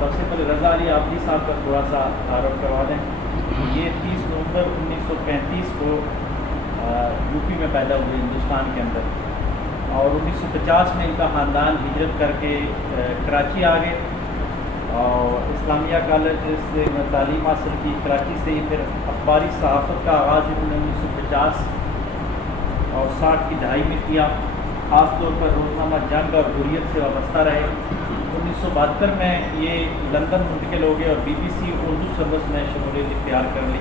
سب سے پہلے رضا علی آبدی صاحب کا تھوڑا سا تعارف کروا دیں. یہ 30 نومبر 1935 کو یو پی میں پیدا ہوئے ہندوستان کے اندر, اور 1950 میں ان کا خاندان ہجرت کر کے کراچی آ گئے, اور اسلامیہ کالج سے تعلیم حاصل کی کراچی سے ہی. پھر اخباری صحافت کا آغاز انہوں نے 1950 اور 60 کی دہائی میں کیا. خاص طور پر روزنامہ جنگ اور حریت سے وابستہ رہے. 1972 میں یہ لندن منتقل ہو گئے اور B B C Urdu service میں شمولیت اختیار کر لی.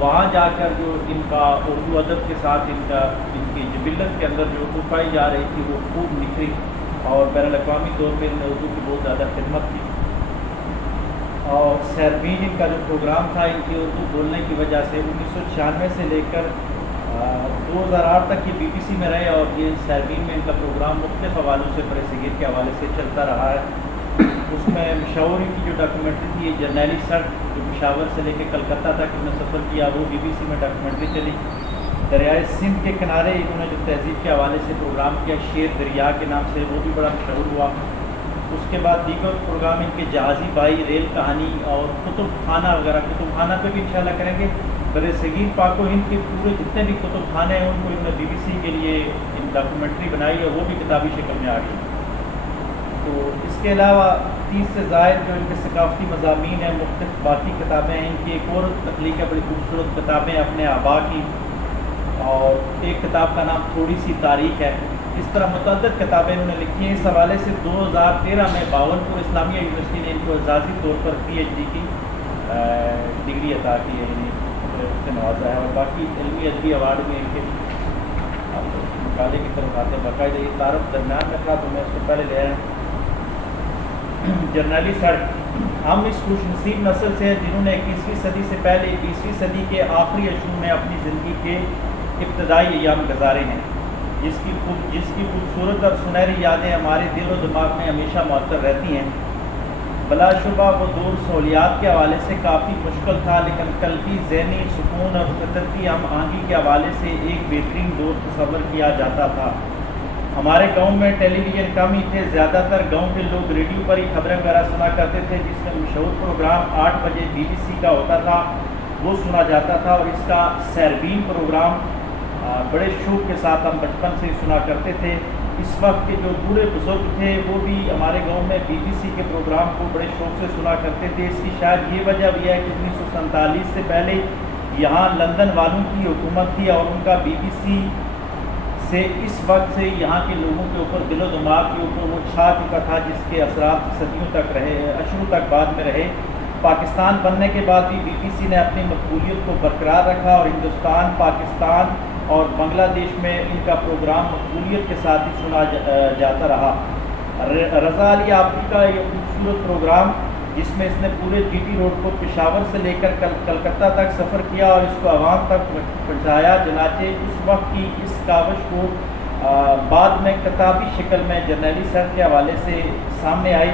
وہاں جا کر جو ان کا اردو ادب کے ساتھ ان کی جبلت کے اندر جو اردو پائی جا رہی تھی وہ خوب نکھری, اور بین الاقوامی طور پہ ان نے اردو کی بہت زیادہ خدمت کی. اور سیربین ان کا جو پروگرام تھا ان کی اردو بولنے کی وجہ سے 1996 سے لے کر 2008 تک یہ بی بی سی میں رہے, اور یہ سیربین میں ان کا پروگرام مختلف حوالوں سے برِ صغیر کے حوالے سے چلتا رہا ہے. اس میں مشاوری کی جو ڈاکومنٹری تھی, یہ جرنیلی سڑک جو پشاور سے لے کے کلکتہ تک انہوں نے سفر کیا, وہ بی بی سی میں ڈاکومنٹری چلی. دریائے سندھ کے کنارے انہوں نے جو تہذیب کے حوالے سے پروگرام کیا, شیر دریا کے نام سے, وہ بھی بڑا مشہور ہوا. اس کے بعد دیگر پروگرام ان کے جہازی بائی, ریل کہانی اور کتب خانہ وغیرہ. کتب خانہ پہ بھی انشاءاللہ کریں گے. برِ صغیر پاک و ہند کے پورے جتنے بھی کتب خانے ہیں ان کو انہوں نے بی بی سی کے لیے ڈاکومنٹری بنائی, اور وہ بھی کتابی شکل میں آ گئی. تو اس کے علاوہ 30 سے زائد جو ان کے ثقافتی مضامین ہیں, مختلف باقی کتابیں ہیں. ان کی ایک اور تخلیق ہے بڑی خوبصورت کتابیں اپنے آبا کی, اور ایک کتاب کا نام تھوڑی سی تاریخ ہے. اس طرح متعدد کتابیں انہوں نے لکھی ہیں. اس حوالے سے 2013 میں باولپور اسلامیہ یونیورسٹی نے ان کو اعزازی طور پر پی ایچ ڈی کی ڈگری عطا کی ہے, یعنی اس سے نوازا ہے. اور باقی علمی ادبی ایوارڈ میں ان کے مقالے کی طرف آتے ہیں. باقاعدہ یہ تعارف درمیان میں تھا تو میں اس کو پہلے لے آیا. جرنیلی سڑک, ہم اس خوش نصیب نسل سے ہیں جنہوں نے 21ویں صدی سے پہلے 20ویں صدی کے آخری اشروں میں اپنی زندگی کے ابتدائی ایام گزارے ہیں, جس کی خوبصورت اور سنہری یادیں ہمارے دل و دماغ میں ہمیشہ معطر رہتی ہیں. بلا شبہ وہ دور سہولیات کے حوالے سے کافی مشکل تھا, لیکن قلبی ذہنی سکون اور فطرتی ہم آہنگی کے حوالے سے ایک بہترین دور تصور کیا جاتا تھا. ہمارے گاؤں میں ٹیلی ویژن کم ہی تھے, زیادہ تر گاؤں کے لوگ ریڈیو پر ہی خبریں وغیرہ سنا کرتے تھے, جس میں مشہور پروگرام 8 بجے بی بی سی کا ہوتا تھا وہ سنا جاتا تھا. اور اس کا سیربین پروگرام بڑے شوق کے ساتھ ہم بچپن سے سنا کرتے تھے. اس وقت کے جو بوڑھے بزرگ تھے وہ بھی ہمارے گاؤں میں بی بی سی کے پروگرام کو بڑے شوق سے سنا کرتے تھے. اس کی شاید یہ وجہ بھی ہے کہ 1947 سے پہلے یہاں لندن والوں کی حکومت تھی, اور ان کا بی بی سی سے اس وقت سے یہاں کے لوگوں کے اوپر, دل و دماغ کے اوپر وہ چھا چکا تھا, جس کے اثرات صدیوں تک رہے, اشروں تک بعد میں رہے. پاکستان بننے کے بعد بھی بی بی سی نے اپنی مقبولیت کو برقرار رکھا, اور ہندوستان, پاکستان اور بنگلہ دیش میں ان کا پروگرام مقبولیت کے ساتھ ہی سنا جاتا رہا. رضا علی آبدی کا یہ خوبصورت پروگرام, جس میں اس نے پورے جی ٹی روڈ کو پشاور سے لے کر کلکتہ تک سفر کیا اور اس کو عوام تک پہنچایا, چنانچہ اس وقت کی اس کاوش کو بعد میں کتابی شکل میں جرنیلی سڑک کے حوالے سے سامنے آئی.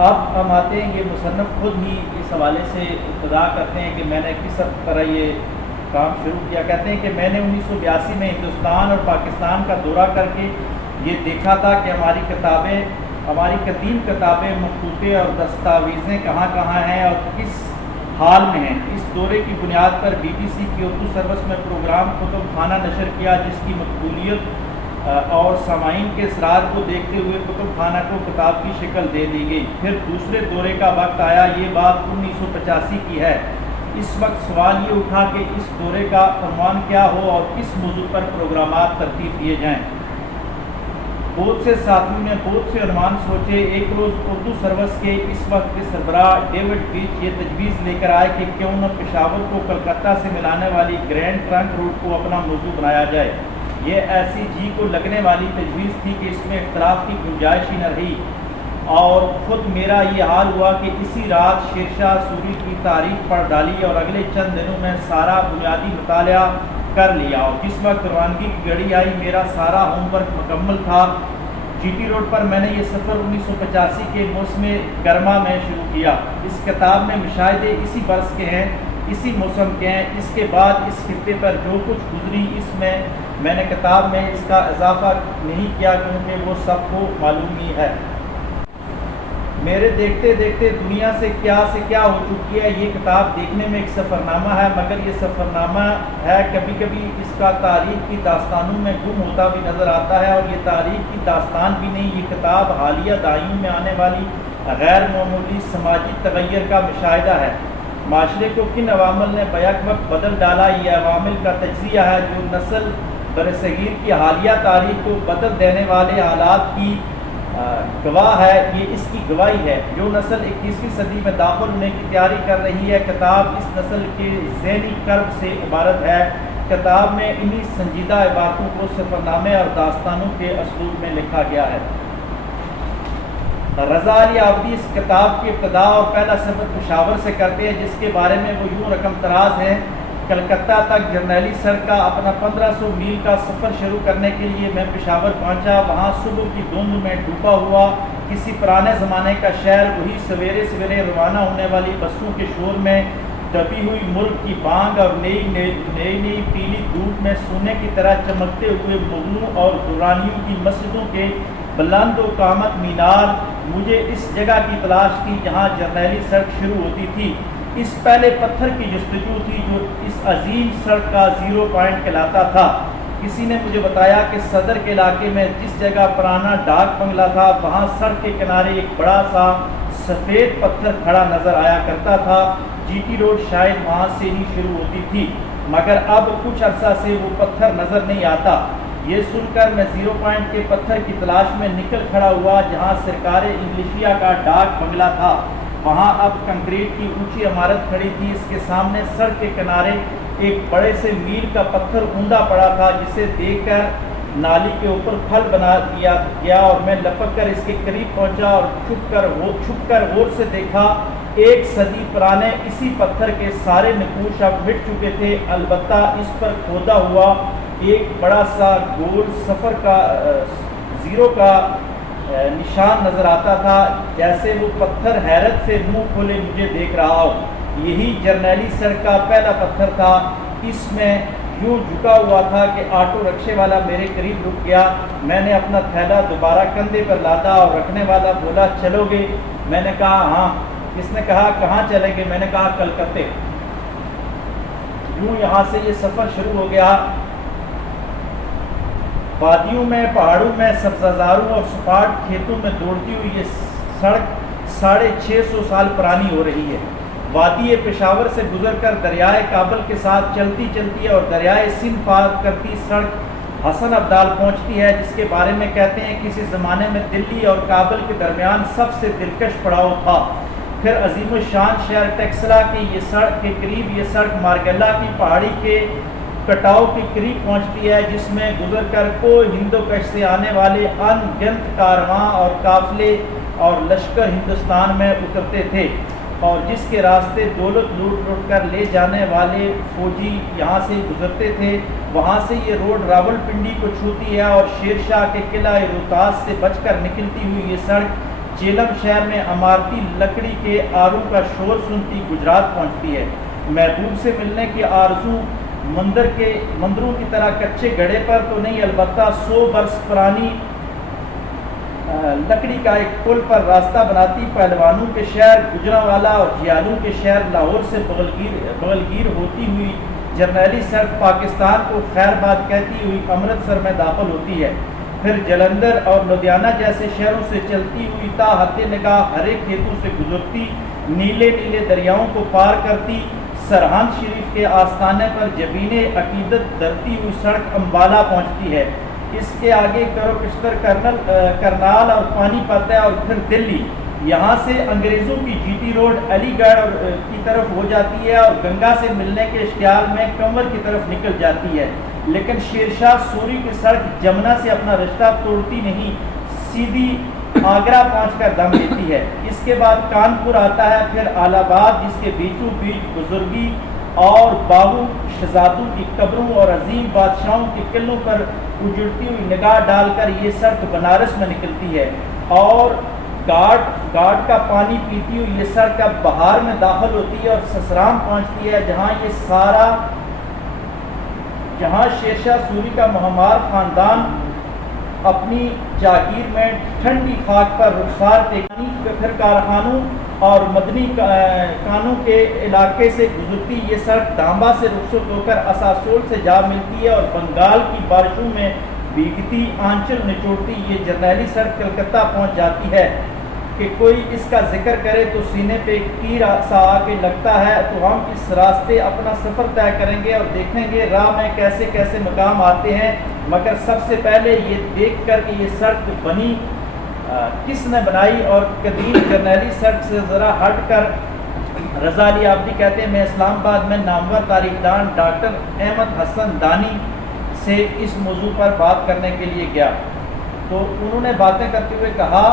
اب ہم آتے ہیں, یہ مصنف خود ہی اس حوالے سے ابتدا کرتے ہیں کہ میں نے کس طرح یہ کام شروع کیا. کہتے ہیں کہ میں نے 1982 میں ہندوستان اور پاکستان کا دورہ کر کے یہ دیکھا تھا کہ ہماری قدیم کتابیں, مخطوطے اور دستاویزیں کہاں کہاں ہیں اور کس حال میں ہیں. اس دورے کی بنیاد پر بی بی سی کی اردو سروس میں پروگرام کتب خانہ نشر کیا, جس کی مقبولیت اور سامعین کے اصرار کو دیکھتے ہوئے کتب خانہ کو کتاب کی شکل دے دی گئی. پھر دوسرے دورے کا وقت آیا, یہ بات 1985 کی ہے. اس وقت سوال یہ اٹھا کہ اس دورے کا عنوان کیا ہو اور کس موضوع پر پروگرامات ترتیب دیے جائیں. بہت سے ساتھیوں نے بہت سے عنوان سوچے. ایک روز اردو سروس کے اس وقت کے سربراہ ڈیوڈ بیچ یہ تجویز لے کر آئے کہ کیوں نہ پشاور کو کلکتہ سے ملانے والی گرینڈ ٹرنک روڈ کو اپنا موضوع بنایا جائے. یہ ایسی جی کو لگنے والی تجویز تھی کہ اس میں اختلاف کی گنجائش ہی نہ رہی, اور خود میرا یہ حال ہوا کہ اسی رات شیرشاہ سوری کی تاریخ پڑھ ڈالی اور اگلے چند دنوں میں سارا بنیادی مطالعہ کر لیا. اور جس وقت روانگی کی گھڑی آئی میرا سارا ہوم ورک مکمل تھا. جی ٹی روڈ پر میں نے یہ سفر 1985 کے موسم گرما میں شروع کیا. اس کتاب میں مشاہدے اسی برس کے ہیں, اسی موسم کے ہیں. اس کے بعد اس خطے پر جو کچھ گزری اس میں نے کتاب میں اس کا اضافہ نہیں کیا, کیونکہ وہ سب کو معلوم ہی ہے. میرے دیکھتے دیکھتے دنیا سے کیا ہو چکی ہے۔ یہ کتاب دیکھنے میں ایک سفرنامہ ہے، مگر یہ سفرنامہ ہے کبھی کبھی اس کا تاریخ کی داستانوں میں گم ہوتا بھی نظر آتا ہے، اور یہ تاریخ کی داستان بھی نہیں، یہ کتاب حالیہ دہائیوں میں آنے والی غیر معمولی سماجی تغیر کا مشاہدہ ہے۔ معاشرے کو کن عوامل نے بیک وقت بدل ڈالا، یہ عوامل کا تجزیہ ہے جو نسل برصغیر کی حالیہ تاریخ کو بدل دینے والے حالات کی گواہ ہے۔ یہ اس کی گواہی ہے۔ جو نسل 21ویں صدی میں داخل ہونے کی تیاری کر رہی ہے، کتاب اس نسل کے ذہنی کرب سے عبارت ہے۔ کتاب میں انہی سنجیدہ عبارتوں کو سفرنامے اور داستانوں کے اسلوب میں لکھا گیا ہے۔ رضا علی عابدی اس کتاب کی ابتدا اور پہلا سفر پشاور سے کرتے ہیں، جس کے بارے میں وہ یوں رقم تراز ہے: کلکتہ تک جرنیلی سڑک کا اپنا 1500 میل کا سفر شروع کرنے کے لیے میں پشاور پہنچا۔ وہاں صبح کی دھند میں ڈوبا ہوا کسی پرانے زمانے کا شہر، وہی سویرے سویرے روانہ ہونے والی بسوں کے شور میں دبی ہوئی ملک کی بانگ اور نئی پیلی دھوپ میں سونے کی طرح چمکتے ہوئے مغلوں اور درانیوں کی مسجدوں کے بلند و قامت مینار۔ مجھے اس جگہ کی تلاش تھی جہاں جرنیلی سڑک شروع ہوتی تھی۔ اس پہلے پتھر کی جستجو تھی جو اس عظیم سڑک کا زیرو پوائنٹ کہلاتا تھا۔ کسی نے مجھے بتایا کہ صدر کے علاقے میں جس جگہ پرانا ڈاک بنگلہ تھا، وہاں سڑک کے کنارے ایک بڑا سا سفید پتھر کھڑا نظر آیا کرتا تھا۔ جی ٹی روڈ شاید وہاں سے ہی شروع ہوتی تھی، مگر اب کچھ عرصہ سے وہ پتھر نظر نہیں آتا۔ یہ سن کر میں زیرو پوائنٹ کے پتھر کی تلاش میں نکل کھڑا ہوا جہاں سرکار انگلیشیا کا ڈاک بنگلہ تھا۔ وہاں اب کنکریٹ کی اونچی عمارت کھڑی تھی، اس کے سامنے سڑک کے کنارے ایک بڑے سے میل کا پتھر اوندا پڑا تھا، جسے دیکھ کر نالی کے اوپر پھل بنا دیا گیا، اور میں لپک کر اس کے قریب پہنچا اور چھپ کر غور سے دیکھا۔ 1 صدی پرانے اسی پتھر کے سارے نقوش اب مٹ چکے تھے، البتہ اس پر کھودا ہوا ایک بڑا سا گول سفر کا زیرو کا نشان نظر آتا تھا، جیسے وہ پتھر حیرت سے منہ کھولے مجھے دیکھ رہا ہو۔ یہی جرنیلی سڑک کا پہلا پتھر تھا۔ اس میں یوں جھکا ہوا تھا کہ آٹو رکشے والا میرے قریب رک گیا۔ میں نے اپنا تھیلا دوبارہ کندھے پر لادا اور رکھنے والا بولا: چلو گے؟ میں نے کہا ہاں۔ اس نے کہا کہاں چلیں گے؟ میں نے کہا کلکتے۔ یوں یہاں سے یہ سفر شروع ہو گیا۔ وادیوں میں، پہاڑوں میں، سبززاروں اور سپاٹ کھیتوں میں دوڑتی ہوئی یہ سڑک 650 سال پرانی ہو رہی ہے۔ وادی پشاور سے گزر کر دریائے کابل کے ساتھ چلتی چلتی ہے اور دریائے سندھ پار کرتی سڑک حسن ابدال پہنچتی ہے، جس کے بارے میں کہتے ہیں کسی زمانے میں دلی اور کابل کے درمیان سب سے دلکش پڑاؤ تھا۔ پھر عظیم الشان شہر ٹیکسلا کی یہ سڑک کے قریب یہ سڑک مارگلہ کی پہاڑی کے کٹاؤ کے قریب پہنچتی ہے، جس میں گزر کر ہند و کش سے آنے والے ان گنت کارواں اور قافلے اور لشکر ہندوستان میں اترتے تھے، اور جس کے راستے دولت لوٹ کر لے جانے والے فوجی یہاں سے گزرتے تھے۔ وہاں سے یہ روڈ راول پنڈی کو چھوتی ہے اور شیر شاہ کے قلعہ روہتاس سے بچ کر نکلتی ہوئی یہ سڑک جیلم شہر میں عمارتی لکڑی کے آروں کا شور سنتی گجرات پہنچتی ہے۔ محبوب سے ملنے کی آرزو مندروں کی طرح کچے گڑھے پر تو نہیں، البتہ 100 برس پرانی لکڑی کا ایک پل پر راستہ بناتی پہلوانوں کے شہر گجرانوالا اور جیالوں کے شہر لاہور سے بغلگیر ہوتی ہوئی جرنیلی سڑک پاکستان کو خیر باد کہتی ہوئی امرتسر میں داخل ہوتی ہے، پھر جلندھر اور لدھیانہ جیسے شہروں سے چلتی ہوئی تا حد نگاہ ہرے کھیتوں سے گزرتی نیلے نیلے دریاؤں کو پار کرتی سرہند شریف کے آستانے پر جبین عقیدت دھرتی ہوئی سڑک امبالہ پہنچتی ہے۔ اس کے آگے کرو کشتر کرنال اور پانی پت ہے اور پھر دلی۔ یہاں سے انگریزوں کی جی ٹی روڈ علی گڑھ کی طرف ہو جاتی ہے اور گنگا سے ملنے کے اشتعال میں کنور کی طرف نکل جاتی ہے، لیکن شیر شاہ سوری کی سڑک جمنا سے اپنا رشتہ توڑتی نہیں، سیدھی آگرہ پہنچ کر دم لیتی ہے۔ اس کے بعد کانپور آتا ہے، پھر الہ آباد، جس کے بیچوں بیچ بزرگی اور باہو شہزادوں کی قبروں اور عظیم بادشاہوں کے قلعوں پر اجڑتی ہوئی نگاہ ڈال کر یہ سڑک بنارس میں نکلتی ہے، اور گاٹ کا پانی پیتی ہوئی یہ سڑک اب بہار میں داخل ہوتی ہے اور سسرام پہنچتی ہے، جہاں شیر شاہ سوری کا مہمار خاندان اپنی جاگیر میں ٹھنڈی خاک پر رخسار ٹیکانی، پھر کارخانوں اور مدنی کانوں کے علاقے سے گزرتی یہ سڑک دامبا سے رخصت ہو کر اساسول سے جا ملتی ہے اور بنگال کی بارشوں میں بھیگتی آنچل نچوڑتی یہ جرنیلی سڑک کلکتہ پہنچ جاتی ہے کہ کوئی اس کا ذکر کرے تو سینے پہ تیر سا آ کے لگتا ہے۔ تو ہم اس راستے اپنا سفر طے کریں گے اور دیکھیں گے راہ میں کیسے کیسے مقام آتے ہیں، مگر سب سے پہلے یہ دیکھ کر کہ یہ سڑک بنی کس نے بنائی۔ اور قدیم جرنیلی سڑک سے ذرا ہٹ کر رضا علی آبدی کہتے ہیں میں اسلام آباد میں نامور تاریخ دان ڈاکٹر احمد حسن دانی سے اس موضوع پر بات کرنے کے لیے گیا، تو انہوں نے باتیں کرتے ہوئے کہا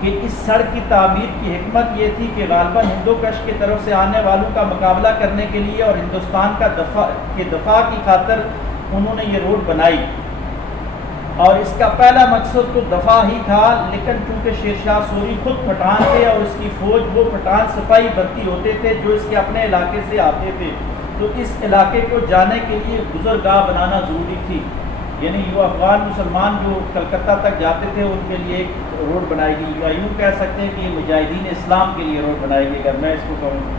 کہ اس سڑک کی تعمیر کی حکمت یہ تھی کہ غالباً ہندو کش کی طرف سے آنے والوں کا مقابلہ کرنے کے لیے اور ہندوستان کا دفاع کی خاطر انہوں نے یہ روڈ بنائی، اور اس کا پہلا مقصد تو دفاع ہی تھا، لیکن چونکہ شیر شاہ سوری خود پٹھان تھے اور اس کی فوج وہ پٹھان سپاہی بھرتی ہوتے تھے جو اس کے اپنے علاقے سے آتے تھے، تو اس علاقے کو جانے کے لیے گزرگاہ بنانا ضروری تھی، یعنی وہ افغان مسلمان جو کلکتہ تک جاتے تھے ان کے لیے ایک روڈ بنائی گئی، یا یوں کہہ سکتے ہیں کہ یہ مجاہدین اسلام کے لیے روڈ بنائی گئی، اگر میں اس کو کہوں۔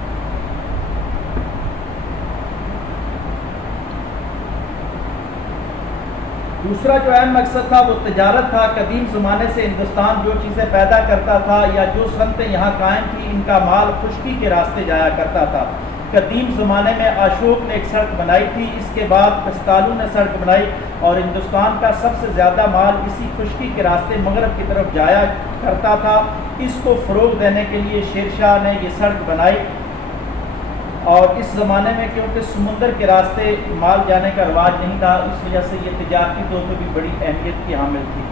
دوسرا جو اہم مقصد تھا وہ تجارت تھا۔ قدیم زمانے سے ہندوستان جو چیزیں پیدا کرتا تھا یا جو صنعتیں یہاں قائم تھی ان کا مال خشکی کے راستے جایا کرتا تھا۔ قدیم زمانے میں اشوک نے ایک سڑک بنائی تھی، اس کے بعد پستالو نے سڑک بنائی، اور ہندوستان کا سب سے زیادہ مال اسی خشکی کے راستے مغرب کی طرف جایا کرتا تھا۔ اس کو فروغ دینے کے لیے شیر شاہ نے یہ سڑک بنائی، اور اس زمانے میں کیونکہ سمندر کے راستے مال جانے کا رواج نہیں تھا، اس وجہ سے یہ تجارتی طور پہ بھی بڑی اہمیت کی حامل تھی۔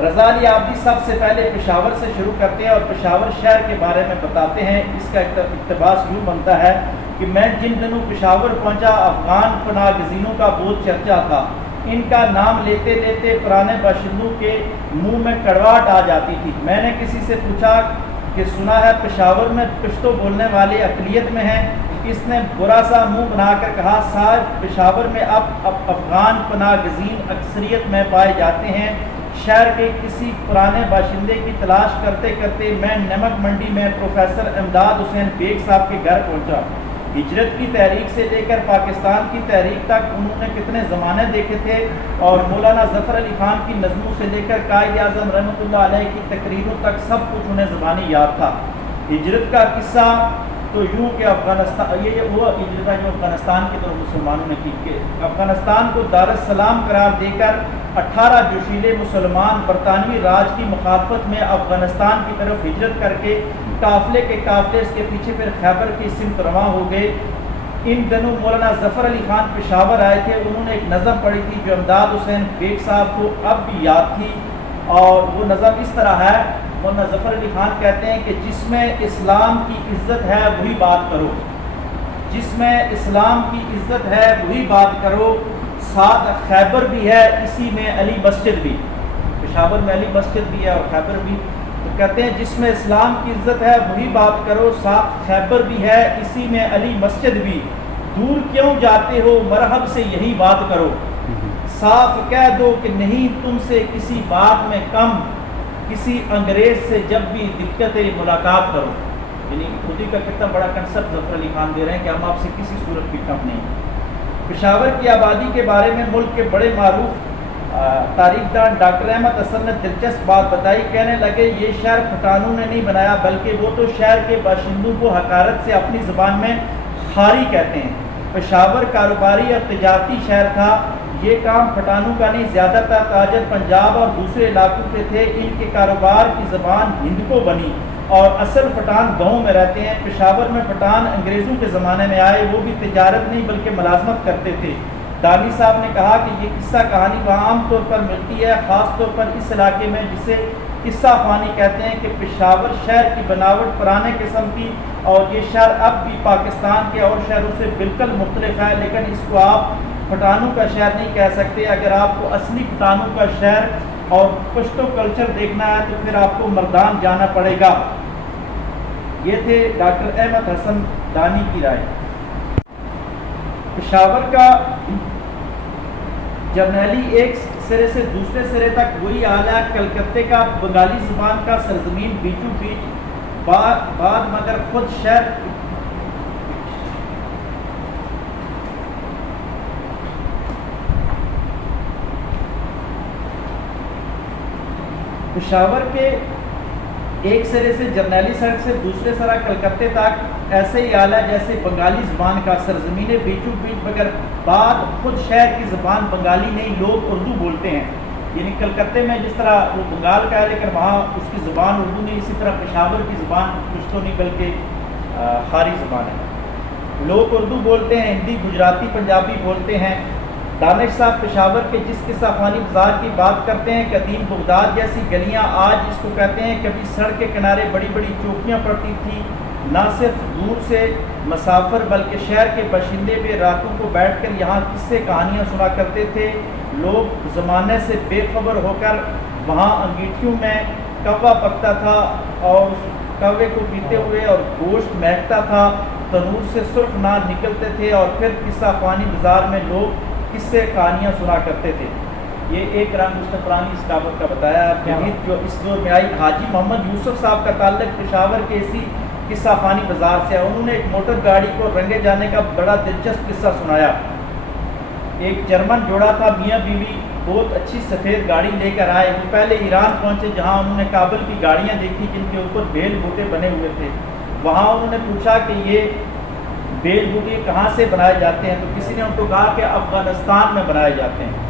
رضا علی آبدی سب سے پہلے پشاور سے شروع کرتے ہیں اور پشاور شہر کے بارے میں بتاتے ہیں۔ اس کا اقتباس یوں بنتا ہے کہ میں جن دنوں پشاور پہنچا افغان پناہ گزینوں کا بہت چرچا تھا، ان کا نام لیتے لیتے پرانے باشندوں کے منہ میں کڑواہٹ آ جاتی تھی۔ میں نے کسی سے پوچھا کہ سنا ہے پشاور میں پشتو بولنے والے اقلیت میں ہیں؟ اس نے برا سا منہ بنا کر کہا صاحب پشاور میں اب افغان پناہ گزین اکثریت میں پائے جاتے ہیں۔ شہر کے کسی پرانے باشندے کی تلاش کرتے کرتے میں نمک منڈی میں پروفیسر امداد حسین بیگ صاحب کے گھر پہنچا۔ ہجرت کی تحریک سے لے کر پاکستان کی تحریک تک انہوں نے کتنے زمانے دیکھے تھے، اور مولانا ظفر علی خان کی نظموں سے لے کر قائد اعظم رحمۃ اللہ علیہ کی تقریروں تک سب کچھ انہیں زبانی یاد تھا۔ ہجرت کا قصہ تو یوں کہ افغانستان یہ وہ ہجرت ہے جو افغانستان کی طرف مسلمانوں نے کی کہ افغانستان کو دارالسلام قرار دے کر 18 جوشیلے مسلمان برطانوی راج کی مخالفت میں افغانستان کی طرف ہجرت کر کے قافلے کے قافلے اس کے پیچھے پھر خیبر کی سمت رواں ہو گئے۔ ان دنوں مولانا ظفر علی خان پشاور آئے تھے، انہوں نے ایک نظم پڑھی تھی جو امداد حسین بیگ صاحب کو اب بھی یاد تھی، اور وہ نظم اس طرح ہے۔ مولانا ظفر علی خان کہتے ہیں کہ جس میں اسلام کی عزت ہے وہی بات کرو، جس میں اسلام کی عزت ہے وہی بات کرو، ساتھ خیبر بھی ہے اسی میں علی مسجد بھی، پشاور میں علی مسجد بھی ہے اور خیبر بھی، تو کہتے ہیں جس میں اسلام کی عزت ہے وہی بات کرو، ساتھ خیبر بھی ہے اسی میں علی مسجد بھی، دور کیوں جاتے ہو مرحب سے یہی بات کرو، صاف کہہ دو کہ نہیں تم سے کسی بات میں کم، کسی انگریز سے جب بھی دقت ملاقات کرو۔ یعنی خودی کا کتنا بڑا کنسپٹ ظفر علی خان دے رہے ہیں کہ ہم آپ سے کسی صورت بھی کم نہیں۔ پشاور کی آبادی کے بارے میں ملک کے بڑے معروف تاریخ دان ڈاکٹر احمد حسن نے دلچسپ بات بتائی، کہنے لگے یہ شہر پٹھانوں نے نہیں بنایا بلکہ وہ تو شہر کے باشندوں کو حقارت سے اپنی زبان میں خاری کہتے ہیں۔ پشاور کاروباری اور تجارتی شہر تھا، یہ کام پٹھانوں کا نہیں، زیادہ تر تاجر پنجاب اور دوسرے علاقوں کے تھے، ان کے کاروبار کی زبان ہند کو بنی، اور اصل پٹھان گاؤں میں رہتے ہیں۔ پشاور میں پٹھان انگریزوں کے زمانے میں آئے، وہ بھی تجارت نہیں بلکہ ملازمت کرتے تھے۔ دانی صاحب نے کہا کہ یہ قصہ کہانی وہاں عام طور پر ملتی ہے، خاص طور پر اس علاقے میں جسے قصہ خوانی کہتے ہیں، کہ پشاور شہر کی بناوٹ پرانے قسم کی، اور یہ شہر اب بھی پاکستان کے اور شہروں سے بالکل مختلف ہے، لیکن اس کو آپ پٹھانوں کا شہر نہیں کہہ سکتے۔ اگر آپ کو اصلی پٹھانوں کا شہر اور پشتو کلچر دیکھنا ہے تو پھر آپ کو مردان جانا پڑے گا۔ یہ تھے ڈاکٹر احمد حسن دانی کی رائے۔ پشاور کا جرنیلی ایک سرے سے دوسرے سرے تک وہی حال ہے. کلکتے کا بنگالی زبان کا سرزمین بیچوں بیچ بعد مگر خود شہر پشاور کے ایک سرے سے جرنیلی سڑک سے دوسرے سرا کلکتے تک ایسے ہی حال ہے جیسے بنگالی زبان کا سرزمین بیچوں بیچ مگر بعد خود شہر کی زبان بنگالی نہیں, لوگ اردو بولتے ہیں. یعنی کلکتے میں جس طرح وہ بنگال کا ہے لیکن وہاں اس کی زبان اردو نہیں, اسی طرح پشاور کی زبان کچھ تو نہیں بلکہ خاری زبان ہے. لوگ اردو بولتے ہیں, ہندی, گجراتی, پنجابی بولتے ہیں. دانش صاحب پشاور کے جس قصہ خوانی بازار کی بات کرتے ہیں, قدیم بغداد جیسی گلیاں آج اس کو کہتے ہیں. کبھی سڑک کے کنارے بڑی بڑی چوکیاں پڑتی تھیں, نہ صرف دور سے مسافر بلکہ شہر کے باشندے بھی راتوں کو بیٹھ کر یہاں قصے کہانیاں سنا کرتے تھے. لوگ زمانے سے بے خبر ہو کر وہاں انگیٹھیوں میں کوا پکتا تھا اور کوے کو پیتے ہوئے اور گوشت مہکتا تھا, تنور سے سرخ نان نکلتے تھے اور پھر قصہ خوانی بازار میں لوگ قصے کہانیاں سنا کرتے تھے. یہ ایک رنگ اس نے پرانی ثقافت کا بتایا. جدید جو اس دور میں آئی, حاجی محمد یوسف صاحب کا تعلق پشاور کے اسی قصہ خوانی بازار سے ہے. انہوں نے ایک موٹر گاڑی کو رنگے جانے کا بڑا دلچسپ قصہ سنایا. ایک جرمن جوڑا تھا, میاں بیوی, بہت اچھی سفید گاڑی لے کر آئے. وہ پہلے ایران پہنچے جہاں انہوں نے کابل کی گاڑیاں دیکھی جن کے اوپر بیل بوٹے بنے ہوئے تھے. وہاں انہوں نے پوچھا کہ یہ بیل بوٹے کہاں سے بنائے جاتے ہیں, تو کسی نے ان کو کہا کہ افغانستان میں بنائے جاتے ہیں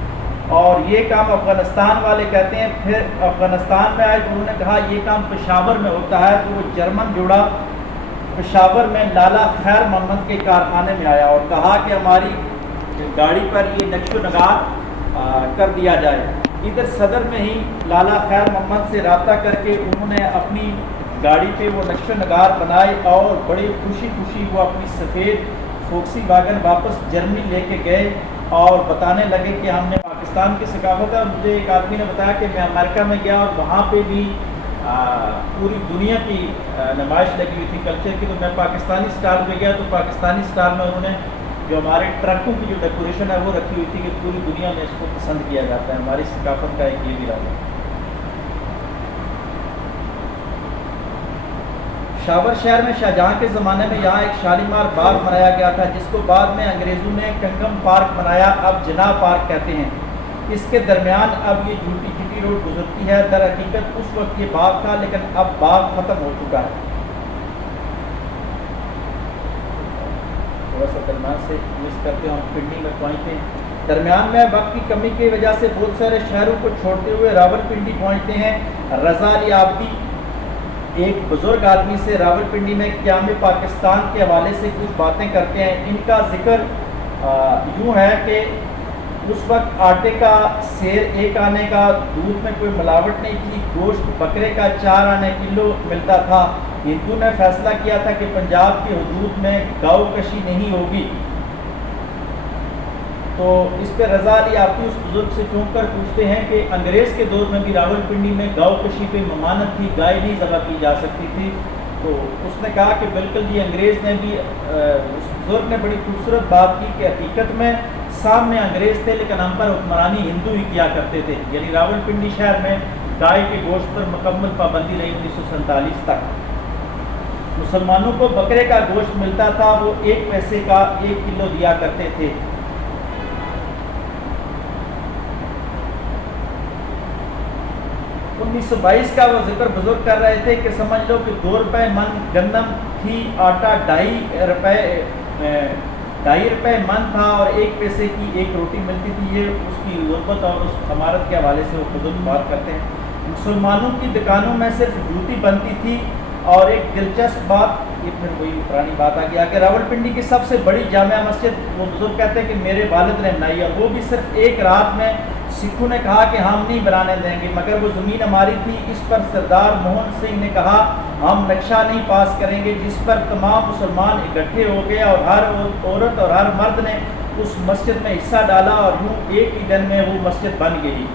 اور یہ کام افغانستان والے کرتے ہیں. پھر افغانستان میں آئے تو انہوں نے کہا یہ کام پشاور میں ہوتا ہے. تو وہ جرمن جوڑا پشاور میں لالا خیر محمد کے کارخانے میں آیا اور کہا کہ ہماری گاڑی پر یہ نقش و نگار کر دیا جائے. ادھر صدر میں ہی لالا خیر محمد سے رابطہ کر کے انہوں نے اپنی گاڑی پہ وہ نقش و نگار بنائے اور بڑی خوشی خوشی وہ اپنی سفید فوکسی واگن واپس جرمنی لے کے گئے اور بتانے لگے کہ ہم نے پاکستان کی ثقافت ہے. مجھے ایک آدمی نے بتایا کہ میں امریکہ میں گیا اور وہاں پہ بھی پوری دنیا کی نمائش لگی ہوئی تھی کلچر کی, تو میں پاکستانی اسٹال پہ گیا تو پاکستانی اسٹال میں انہوں نے جو ہمارے ٹرکوں کی جو ڈیکوریشن ہے وہ رکھی ہوئی تھی کہ پوری دنیا میں اس کو پسند کیا جاتا ہے. ہماری ثقافت کا ایک یہ بھی رہا ہے. پشاور شہر میں شاہجہاں کے زمانے میں یہاں ایک شالیمار باغ بنایا گیا تھا جس کو بعد میں انگریزوں نے کنگم پارک بنایا, اب جناح پارک کہتے ہیں. اس کے درمیان اب یہ جھوٹی چٹی روڈ گزرتی ہے. در حقیقت اس وقت یہ باغ تھا لیکن اب باغ ختم ہو چکا ہے. تھوڑا سا درمیان سے مس کرتے ہم پنڈی میں پہنچتے ہیں. درمیان میں وقت کی کمی کی وجہ سے بہت سارے شہروں کو چھوڑتے ہوئے راول پنڈی پہنچتے ہیں. رضا علی آبدی ایک بزرگ آدمی سے راول پنڈی میں قیام پاکستان کے حوالے سے کچھ باتیں کرتے ہیں. ان کا ذکر یوں ہے کہ اس وقت آٹے کا سیر 1 آنے کا, دودھ میں کوئی ملاوٹ نہیں تھی, گوشت بکرے کا 4 آنے کلو ملتا تھا. ہندو نے فیصلہ کیا تھا کہ پنجاب کی حدود میں گاؤ کشی نہیں ہوگی. تو اس پہ رضا علی آبدی اس بزرگ سے چونک کر پوچھتے ہیں کہ انگریز کے دور میں بھی راول پنڈی میں گاؤ کشی پہ ممانعت تھی, گائے نہیں ذبح کی جا سکتی تھی. تو اس نے کہا کہ بالکل جی, انگریز نے بھی, اس بزرگ نے بڑی خوبصورت بات کی کہ حقیقت میں سامنے انگریز تھے لیکن ہم پر حکمرانی ہندو ہی کیا کرتے تھے. یعنی راول پنڈی شہر میں گائے کے گوشت پر مکمل پابندی رہی 1947 تک. مسلمانوں کو بکرے کا گوشت ملتا تھا, وہ 1 پیسے کا 1 کلو دیا کرتے تھے. 1922 کا وہ ذکر بزرگ کر رہے تھے کہ سمجھ لو کہ 2 روپے من گندم تھی, آٹا 2.5 روپے من تھا اور 1 پیسے کی 1 روٹی ملتی تھی. یہ اس کی غربت اور اس عمارت کے حوالے سے وہ خود بات کرتے ہیں. مسلمانوں کی دکانوں میں صرف جوتی بنتی تھی. اور ایک دلچسپ بات, یہ پھر وہی پرانی بات آ گیا کہ راول پنڈی کی سب سے بڑی جامع مسجد وہ بزرگ کہتے ہیں کہ میرے والد نے بنائی, اور وہ بھی صرف ایک رات میں. سکھوں نے کہا کہ ہم نہیں بنانے دیں گے, مگر وہ زمین ہماری تھی. اس پر سردار موہن سنگھ نے کہا ہم نقشہ نہیں پاس کریں گے, جس پر تمام مسلمان اکٹھے ہو گئے اور ہر عورت اور ہر مرد نے اس مسجد میں حصہ ڈالا اور یوں ایک ہی دن میں وہ مسجد بن گئی.